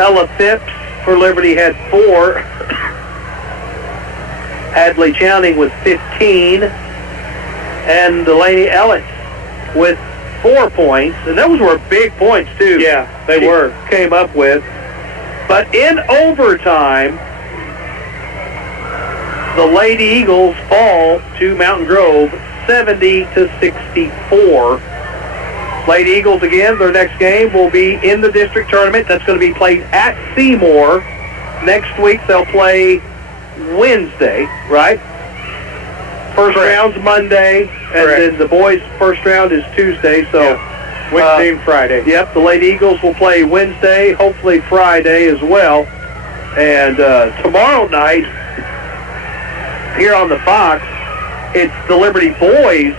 Ella Phipps for Liberty had 4. Hadley Chowning with 15. And Delaney Ellis with 4 points. And those were big points, too. Yeah, they came up with. But in overtime, the Lady Eagles fall to Mountain Grove 70-64. Lady Eagles, again, their next game will be in the district tournament. That's going to be played at Seymour. Next week, they'll play Wednesday, right? First round's Monday, and then the boys' first round is Tuesday. So Wednesday and Friday. Yep, the Lady Eagles will play Wednesday, hopefully Friday as well. And tomorrow night, here on the Fox, it's the Liberty boys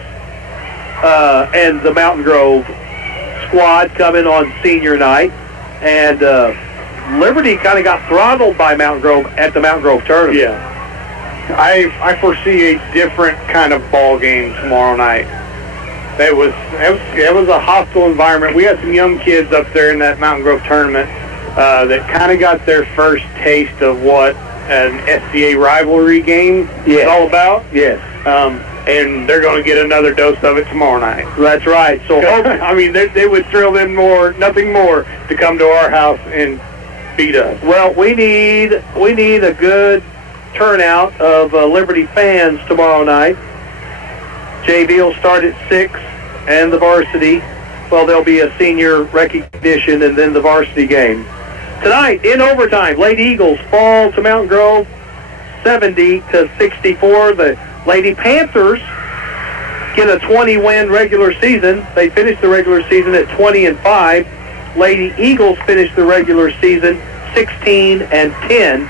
and the Mountain Grove squad coming on senior night. And Liberty kind of got throttled by Mountain Grove at the Mountain Grove tournament. Yeah. I foresee a different kind of ball game tomorrow night. It was a hostile environment. We had some young kids up there in that Mountain Grove tournament that kind of got their first taste of what an SCA rivalry game is all about. Yes. And they're going to get another dose of it tomorrow night. That's right. So I mean, they would thrill them nothing more to come to our house and beat us. Well, we need a good turnout of Liberty fans tomorrow night. JV will start at 6, and the varsity, well, there'll be a senior recognition and then the varsity game. Tonight, in overtime, Lady Eagles fall to Mountain Grove 70-64. The Lady Panthers get a 20-win regular season. They finished the regular season at 20-5. Lady Eagles finished the regular season 16-10.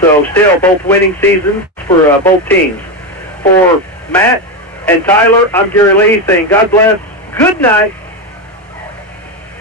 So still both winning seasons for both teams. For Matt and Tyler, I'm Gary Lee saying God bless, good night,